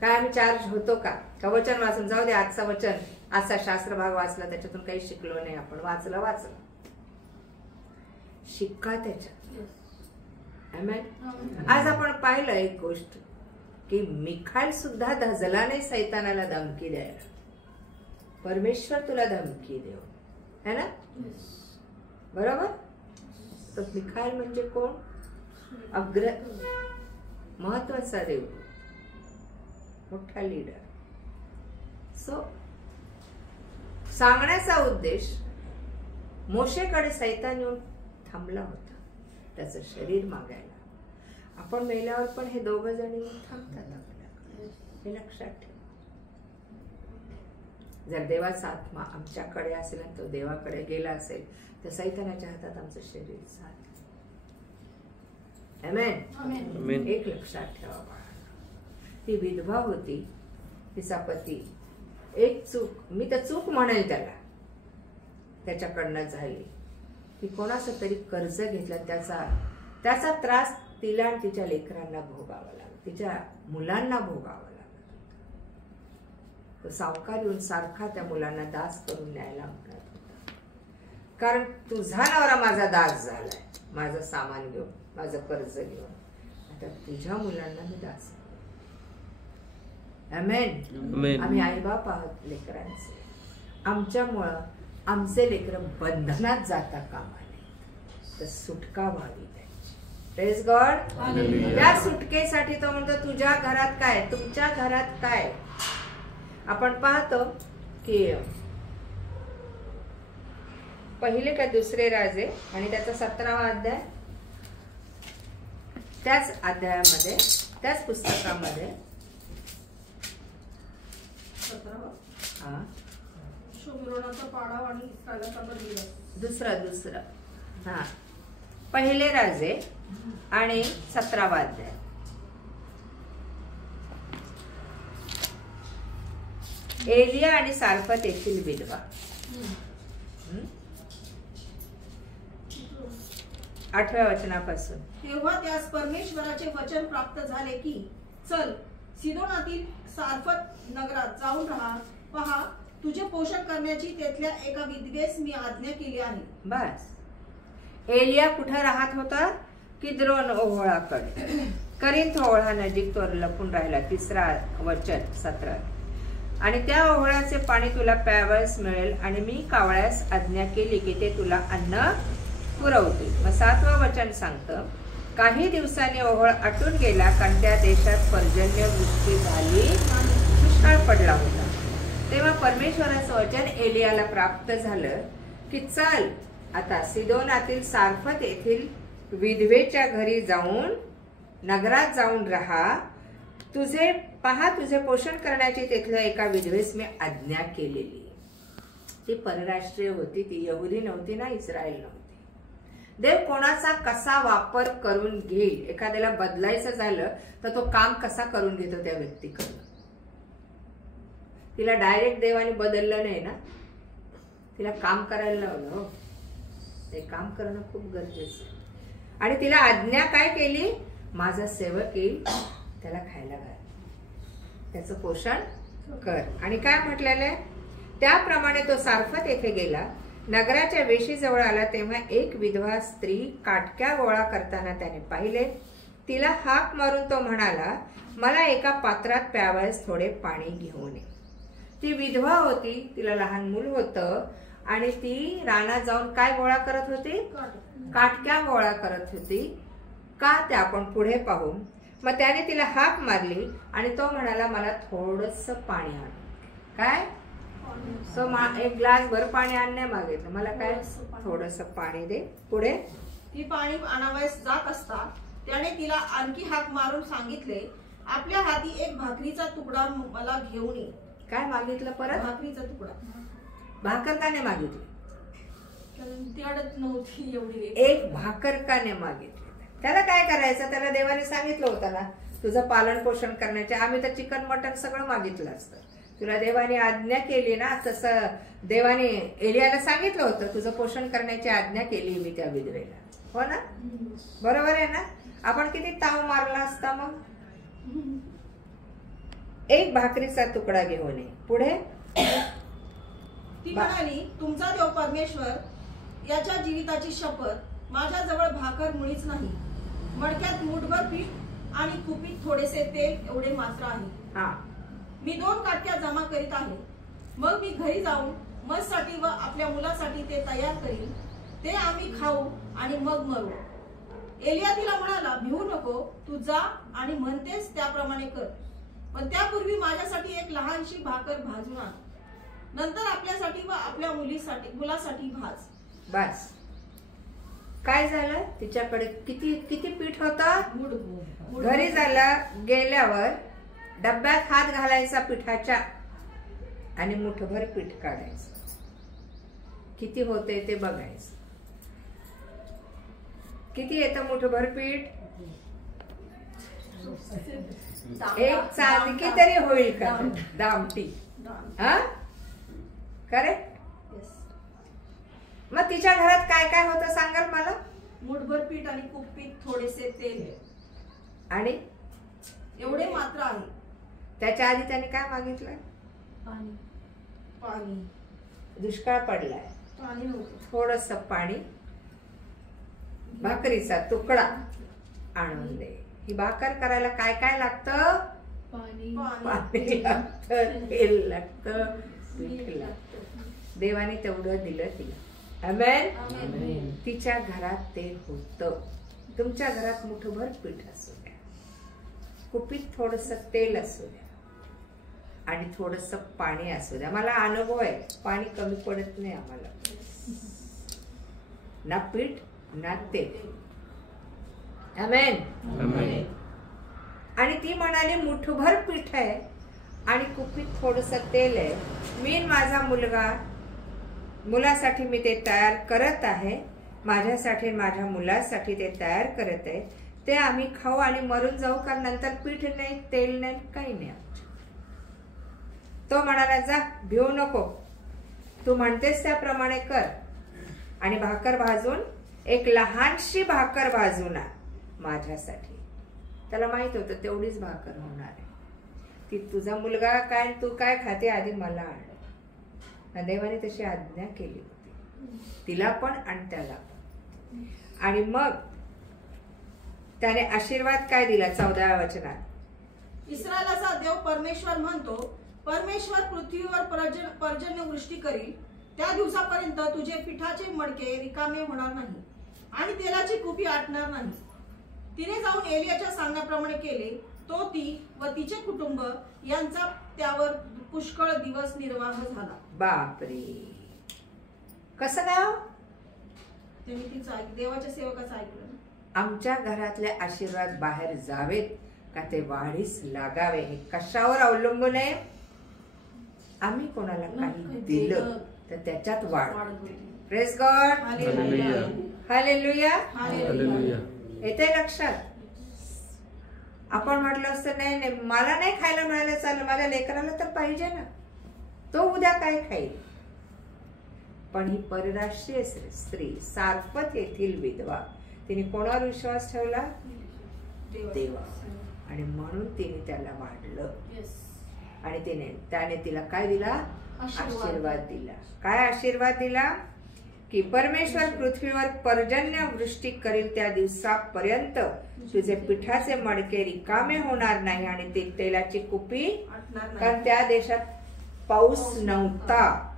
काय आम्ही चार्ज होतो का? वचन वाचून जाऊ दे, आजचा वचन, आजचा शास्त्र भाग वाचला, त्याच्यातून काही शिकलो नाही आपण, वाचलं शिक्का त्याच्यात. आमेन. आज आपण पाहिलं एक गोष्ट की मिखाईल सुद्धा धजला नाही सैतानाला धमकी द्यायला. परमेश्वर तुला धमकी देऊ, है ना? बरोबर. तर मिखाईल म्हणजे कोण? अग्र महत्वाचा देव, मोठा लीडर. सो सांगण्याचा उद्देश, मोशेकडे सैतान येऊन थांबला होता त्याचं शरीर मागायला. आपण मेल्यावर पण हे दोघ जण थांबतात आपल्याकडे, हे लक्षात ठेव. जर देवाचा आत्मा आमच्याकडे असेल आणि तो देवाकडे गेला असेल तर सैतानाच्या हातात आमचं शरीर जात. आमेन. एक लक्षात ठेवा बाळा, ती विधवा होती, तिचा पती एक चूक, मी तर चूक म्हणेल त्याच्याकडनं झाली. ती कोणाचं तरी कर्ज घेतलं, त्याचा त्रास तिला आणि तिच्या लेकरांना भोगावा लागला, तिच्या मुलांना भोगावा लागला. तो सावकार येऊन सारखा त्या मुलांना दास करून न्यायला म्हणत होता, कारण तुझा नवरा माझा दास झालाय, माझं सामान घेऊन, माझं कर्ज घेऊन, आता तुझ्या मुलांना मी दास. आमेन. आम्ही आई बाप आहोत लेकरांचे, आमच्यामुळं आमचे लेकर बंधनात जाता कामा नये, तर सुटका व्हावी त्यांची. Praise God. या सुटकेसाठी तो म्हणतो तुझ्या घरात काय, तुमच्या घरात काय. आपण पाहतो की पहिले का दुसरे राजे आणि त्याचा 17वा अध्याय, त्याच अध्यायामध्ये, त्याच पुस्तकामध्ये 17 शोभरोनाचा पाडाव आणि इस्रायलाचा बलिदान. दुसरा हा, पहिले राजे आणि 17वा अध्याय. एलिया आणि सारफत येथील विधवा. 8व्या वचनापासून. तेव्हा त्यास परमेश्वराचे वचन प्राप्त झाले की चल, सिदोनातील सारफत नगरात जाऊन राहा. पहा, तुझे पोषण करण्याची तेथल्या एका विधवेस मी आज्ञा केली आहे. बस. एलिया कुठे राहत होता? किद्रोन ओहळाकडे. करिंथ ओहळा नजीक तो लपून राहिला. 3रा वचन 17. आणि त्या ओहळाचे पाणी तुला प्यावयास मिळेल आणि मी कावळ्यास आज्ञा केली की ते तुला अन्न पुरवतील. मग 7वं वचन सांगतं, काही दिवसांनी ओहळ आटून गेला, कारण त्या देशात पर्जन्यवृष्टी झाली, दुष्काळ पडला होता. तेव्हा परमेश्वराचं वचन एलियाला प्राप्त झालं की चल, आता सिदोनातील सारफत येथील विधवेच्या घरी जाऊन, नगरात जाऊन राहा. तुझे पोषण करण्याची तिथल्या एका विधवेस मी आज्ञा केलेली. ती परराष्ट्रीय होती, ती यहुदी नव्हती ना, इस्रायल नव्हती. देव कोणाचा कसा वापर करून घेईल, एखाद्याला बदलायचं झालं तर तो काम कसा करून घेतो त्या व्यक्तीकडून. तिला डायरेक्ट देवाने बदललं नाही ना, तिला काम करायला लावलं. ते काम करणं खूप गरजेचं आहे. आणि तिला आज्ञा काय केली? माझा सेवक येईल, त्याला खायला घाल, त्याचं पोषण कर. आणि काय म्हटलेलं आहे? त्याप्रमाणे तो सारफत येथे गेला. नगराच्या वेशीजवळ आला तेव्हा एक विधवा स्त्री काटक्या गोळा करताना त्याने पाहिले. तिला हाक मारून तो म्हणाला, मला एका पात्रात प्यावयास थोडे पाणी घेऊन ये. ती विधवा होती, तिला लहान मूल होतं आणि ती रानात जाऊन काय गोळा करत होती? काटक्या गोळा करत होती. का ते आपण पुढे पाहू. मग त्याने तिला हाक मारली आणि तो म्हणाला, मला थोडस पाणी आण. काय? सो एक ग्लास भर पाणी आणण्या मागितलं, मला काय? थोडस पाणी दे. पुढे ती पाणी आणावयास जात असता त्याने तिला आणखी हाक मारून सांगितले, आपल्या हाती एक भाकरीचा तुकडा मला घेऊन ये. काय मागितलं परत? भाकरीचा तुकडा. भाकर का नाही मागितली? ती अडत नव्हती एवढी. एक भाकर का नाही मागितली? त्याला काय करायचं? त्याला देवाने सांगितलं होतं ना, तुझं पालन पोषण करण्याचे. आम्ही तर चिकन मटन सगळं मागितलं असतं, तुला देवाने आज्ञा केली ना, तसं देवाने एलियाला सांगितलं होतं तुझं पोषण करण्याची आज्ञा केली मी त्या विधवेला, हो ना? बरोबर आहे ना? आपण किती ताव मारला असता मग. एक भाकरीचा तुकडा घेऊन ये. पुढे ती म्हणाली, तुमचा देव परमेश्वर याच्या जीविताची शपथ, माझ्याजवळ भाकर मुळीच नाही. मडक्यात मूठभर पीठ आणि कुपीत थोडेसे तेल एवढे मात्र आहे. मी 2 काटक्या जमा करीत आहे. मग मी घरी जाऊन मजसाठी व आपल्या मुलासाठी ते तयार करीन. ते आम्ही खाऊ आणि मग मरू. एलिया तिला म्हणाला, भिवू नको, तू जा आणि म्हणतेस त्याप्रमाणे कर. पण त्यापूर्वी माझ्यासाठी एक लहानशी भाकर भाजून आण. नंतर आपल्यासाठी व आपल्या मुलासाठी भाज. बस. काय झालं? तिच्याकडे किती किती पीठ होतं? घरी झालं गेल्यावर डब्यात हात घालायचा पिठाच्या आणि मुठभर पीठ काढायचं. किती होते ते बघायचं. किती येतं मुठभर पीठ? एक चांदकी तरी होईल का? दामटी. हा, करेक्ट. मग तिच्या घरात काय काय होतं सांगाल मला? मूठभर पीठ आणि कुपीत थोडेसे तेल आणि एवढे मात्र आहे. त्याच्या आधी त्याने काय मागितलं? पाणी. दुष्काळ पडलाय, पाणी नव्हतं. थोडस पाणी, भाकरीचा तुकडा आणून दे. ही भाकर करायला काय काय लागतं? पाणी लागतं, तेल लागतं, पीठ लागतं. देवाने तेवढं दिलं तिला. आमेन. तिच्या घरात ते होतं. तुमच्या घरात मुठभर पीठ असू द्या, कुपीत थोडस तेल असू द्या आणि थोडस पाणी असू द्या. मला अनुभव आहे, पाणी कमी पडत नाही आम्हाला, ना पीठ ना तेल. आमेन. आणि ती म्हणाली, मुठभर पीठ आहे आणि कुपीत थोडस तेल आहे. मी माझा मुलासाठी मी ते तयार करत आहे. माझ्यासाठी माझ्या मुलासाठी ते तयार करत आहे. ते आम्ही खाऊ आणि मरून जाऊ, कारण नंतर पीठ नाही, तेल नाही, काही नाही. तो म्हणाला, जा, भिवू नको, तू म्हणतेस त्याप्रमाणे कर आणि भाकर भाजून, एक लहानशी भाकर भाजून आण माझ्यासाठी. त्याला माहित होतं तेवढीच भाकर होणार आहे. ती तुझा मुलगा काय, तू काय खाते, आधी मला आण. देवाने तशी आज्ञा केली होती, तिला पण आणि त्याला पण. आणि मग त्याने आशीर्वाद काय दिला? 14व्या वचनात, इस्रायलाचा देव परमेश्वर म्हणतो, परमेश्वर पृथ्वीवर पर्जन्यवृष्टी करील. त्या दिवसापर्यंत तुझे पिठाचे मडके रिकामे होणार नाही आणि तेलाची कुपी आटणार नाही. तिने जाऊन एलियाच्या सांगण्याप्रमाणे केले. तो, ती व तिचे कुटुंब यांचा त्यावर पुष्कळ दिवस निर्वाह झाला. बापरे, कसं काय? त्यांनी तिचं देवाच्या सेवकाचं ऐकलं. आमच्या घरातले आशीर्वाद बाहेर जावेत का ते वाढीस लागावे, हे कशावर अवलंबून आहे? आम्ही कोणाला काही दिलं तर त्याच्यात वाढ. Praise God. हालेलुया. येते लक्षात? आपण म्हटलं असतं, नाही नाही, मला नाही खायला मिळालं, चालेल, माझ्या लेकराला तर पाहिजे ना, तो उद्या काय खाईल. पण ही परराष्ट्रीय स्त्री, सारपत येथील विधवा, तिने कोणावर विश्वास ठेवला? देवा. आणि म्हणून तिने त्याला वाढलं आणि त्याने तिला काय दिला? आशीर्वाद दिला. काय आशीर्वाद दिला? की परमेश्वर पृथ्वीवर पर्जन्य वृष्टी करील. त्या दिवसापर्यंत तुझे पिठाचे मडके रिकामे होणार नाही आणि ते तेलाची कुपी, कारण त्या देशात पाऊस नव्हता.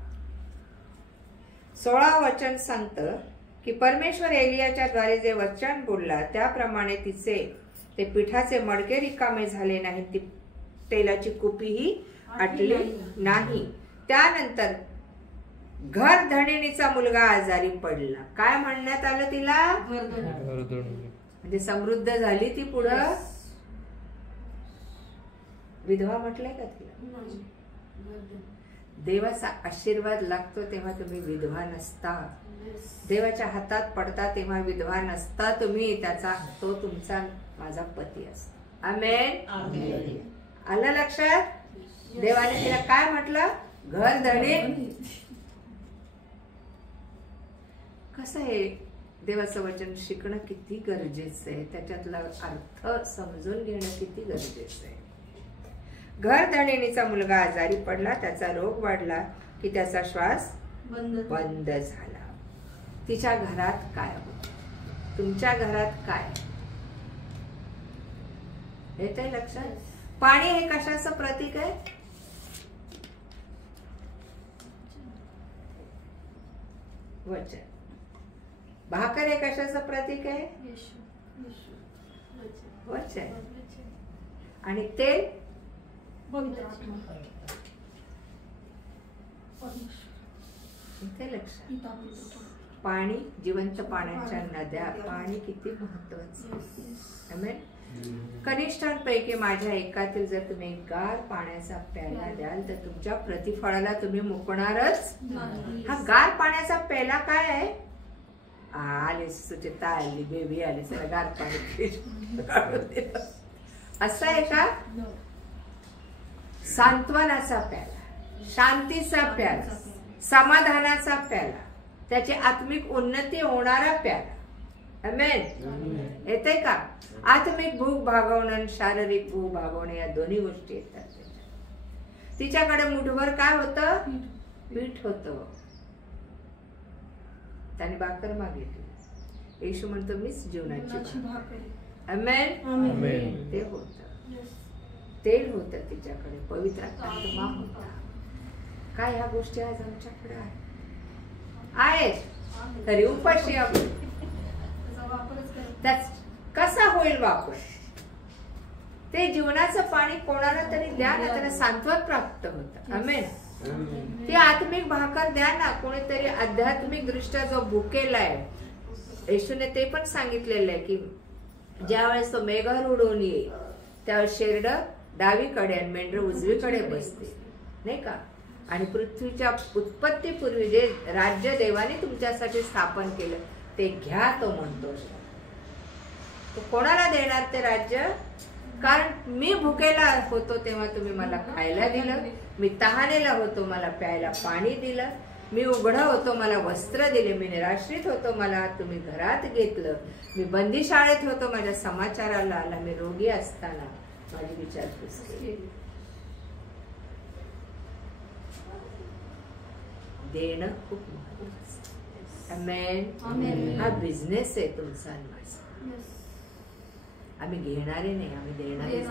16 वचन सांगतं की परमेश्वर एलियाच्या द्वारे जे वचन बोलला त्याप्रमाणे तिचे ते पिठाचे मडके रिकामे झाले नाही, ती तेलाची कुपीही आटली नाही. त्यानंतर घर धणिणीचा मुलगा आजारी पडला. काय म्हणण्यात आलं तिला? म्हणजे समृद्ध झाली ती पुढं. विधवा म्हटलंय का तिला? देवाचा आशीर्वाद लागतो तेव्हा तुम्ही विधवा नसता. देवाच्या हातात पडता तेव्हा विधवा नसता तुम्ही. त्याचा तो तुमचा माझा पती असतो. आमेन. आलं लक्षात? देवाने तिला काय म्हटलं? घर धणे. कसं आहे, देवाचं वचन शिकणं किती गरजेचं आहे, त्याच्यातला अर्थ समजून घेणं किती गरजेचं आहे. घर धणिणीचा मुलगा आजारी पडला, त्याचा रोग वाढला की त्याचा श्वास बंद झाला. तिच्या घरात काय होत? तुमच्या घरात काय येतंय लक्षात? पाणी हे कशाचं प्रतीक आहे? वचन. भाकर हे कशाचं प्रतीक आहे? वचन. आणि तेल इथे लक्षात. पाणी, जिवंत पाण्याच्या नद्या, पाणी किती महत्वाचं. आमेन. कनिष्ठांपैकी माझ्या एकातील जर तुम्ही गार पाण्याचा प्याला द्याल तर तुमच्या प्रतिफळाला तुम्ही मुकणारच. हा गार पाण्याचा प्याला काय आहे? आली सुचिता, आली बेबी आली, सगळं गार पाणी असं आहे का? सांत्वनाचा प्याला, शांतीचा प्याला, समाधानाचा प्याला, त्याची आत्मिक उन्नती होणारा प्याला. आमेन. येते का? आत्मिक भूक भागवणं, शारीरिक भूक भागवणं, या दोन्ही गोष्टी येतात. तिच्याकडे मुठभर काय होतं? पीठ होतं. त्याने भाकर मागितली. येशू म्हणतो मीच जीवनाची भाकर. आमेन. ते होतं. तेल होतं तिच्याकडे, पवित्र आत्मा होता. काय ह्या गोष्टी आज आमच्याकडे आहेत तरी उपाशी आपण. कसा होईल वापर? ते जीवनाचं पाणी कोणाला तरी द्या ना, त्याला सांत्वन प्राप्त होतं. आमेन. ती आत्मिक भाकर द्या ना. कोणीतरी आध्यात्मिक दृष्ट्या जो भुकेला आहे, येशूने ते पण सांगितलेलं आहे की ज्यावेळेस तो मेघार उडवून येईल त्यावेळेस शेरड डावीकडे आणि मेंढर उजवीकडे बसते, नाही का? आणि पृथ्वीच्या उत्पत्तीपूर्वी जे राज्य देवाने तुमच्यासाठी स्थापन केलं ते घ्या, तो म्हणतो. तो कोणाला देणार ते राज्य? कारण मी भुकेला होतो तेव्हा तुम्ही मला खायला दिलं, मी तहानेला होतो मला प्यायला पाणी दिलं, मी उघडा होतो मला वस्त्र दिले, मी निराश्रित होतो मला तुम्ही घरात घेतलं, मी बंदी शाळेत होतो माझ्या समाचाराला आला, मी रोगी असताना माझी विचारपूस केली. देणं खूप महत्वाचं. आमेन. हा बिझनेस आहे तुमचा आणि माझा. आम्ही घेणारे नाही, आम्ही देणारे.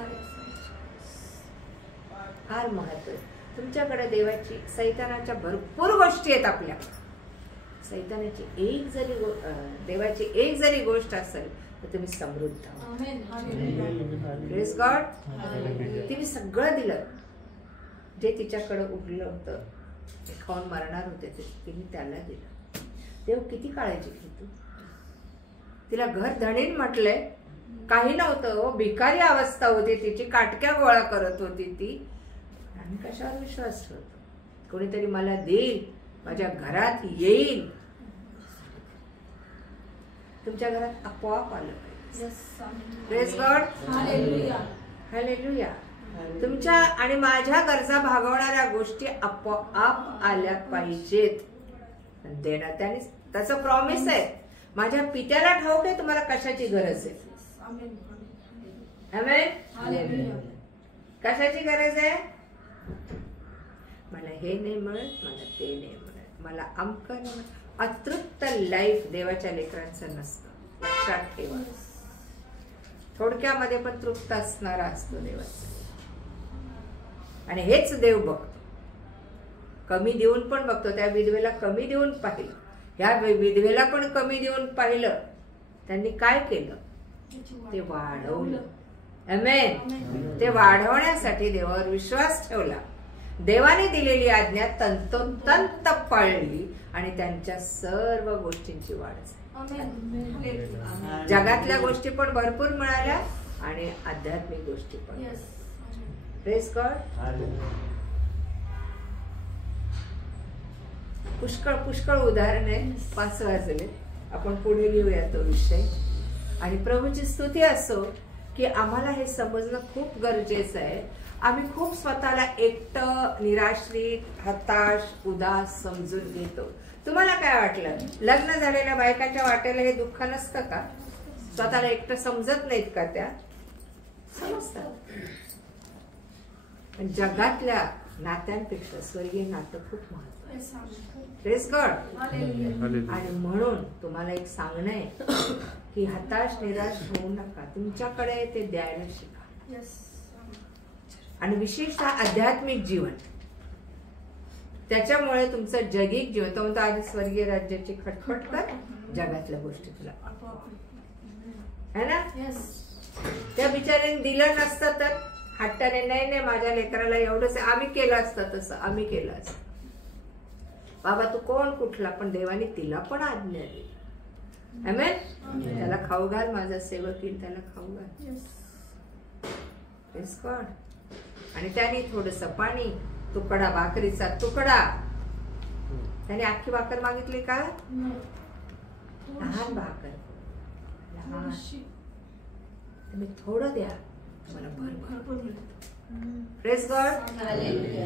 फार महत्व आहे. तुमच्याकडे देवाची, सैतानाच्या भरपूर गोष्टी आहेत आपल्या. सैतानाची एक जरी देवाची एक जरी गोष्ट असेल तर तुम्ही समृद्ध आहात. Praise God. तिने सगळं दिलं जे तिच्याकडे उरलं होतं, खाऊन मरणार होते ते तिने त्याला दिलं. देव किती काळजी घेतो. तिला घर धणीन म्हटलंय, काही नव्हतं, भिकारी अवस्था होती तिची, काटक्या गोळा करत होती ती. आणि कशावर विश्वास ठेवतो? कोणीतरी मला देईल, माझ्या घरात येईल. तुमच्या घरात आपोआप आलं पाहिजे. Praise God. हालेलुया. हालेलुया. तुमच्या आणि माझ्या गरजा भागवणाऱ्या गोष्टी आपोआप आल्या पाहिजेत. देणार त्याने, त्याचं प्रॉमिस आहे. माझ्या पित्याला ठाऊक आहे तुम्हाला कशाची गरज आहे. आमेन. कशाची गरज आहे? मला हे नाही मिळत, मला ते नाही मिळत, मला अमक नाही मिळत. अतृप्त लाईफ देवाच्या लेकरांचं नसतं, लक्षात ठेवा. थोडक्यामध्ये पण तृप्त असणारा असतो देवाचा. आणि हेच देव बघतो. कमी देऊन पण बघतो. त्या विधवेला कमी देऊन पाहिलं, ह्या विधवेला पण कमी देऊन पाहिलं. त्यांनी काय केलं? ते वाढवलं. आमेन. ते वाढवण्यासाठी देवावर विश्वास ठेवला. देवाने दिलेली आज्ञा तंतोतंत पाळली आणि त्यांच्या सर्व गोष्टींची वाढ झाली. जगातल्या गोष्टी पण भरपूर मिळाल्या आणि आध्यात्मिक गोष्टी पण. Praise God. पुष्कळ पुष्कळ उदाहरण आहे. 5 वाजले, आपण पुढे घेऊया तो विषय. आणि प्रभूची स्तुती असो की आम्हाला हे समजणं खूप गरजेचं आहे. आम्ही खूप स्वतःला एकटं, निराश्रित, हताश, उदास समजून घेतो. तुम्हाला काय वाटलं, लग्न झालेल्या बायकांच्या वाटेला हे दुःख नसतं का? स्वतःला एकटं समजत नाहीत का त्या? समजतात. पण जगातल्या नात्यांपेक्षा स्वर्गीय नातं खूप महत्त्वाचं. Praise God. आणि म्हणून तुम्हाला एक सांगणं आहे की हताश निराश होऊ नका. तुमच्याकडे ते द्यायला शिका. आणि विशेषतः आध्यात्मिक जीवन, त्याच्यामुळे तुमचं जगिक जीवन, तो म्हणतो आधी स्वर्गीय राज्याची खटपट कर, जगातल्या गोष्टी तुला है ना. त्या बिचाऱ्याने दिलं नसतं तर हट्टाने नाही माझ्या लेकराला एवढंच, आम्ही केलं असतं तसं, आम्ही केलं असतं. बाबा तू कोण कुठला, पण देवाने तिला पण आज्ञा दिली. आमेन. त्याला खाऊ घाल, माझा सेवक येईल त्याला खाऊ घाल. Praise God. आणि त्याने थोडस पाणी, तुकडा भाकरीचा तुकडा, त्याने अख्खी भाकर मागितली का? लहान भाकर, लहान. तुम्ही थोडं द्या, मला भरभर. Praise God.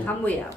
थांबूया.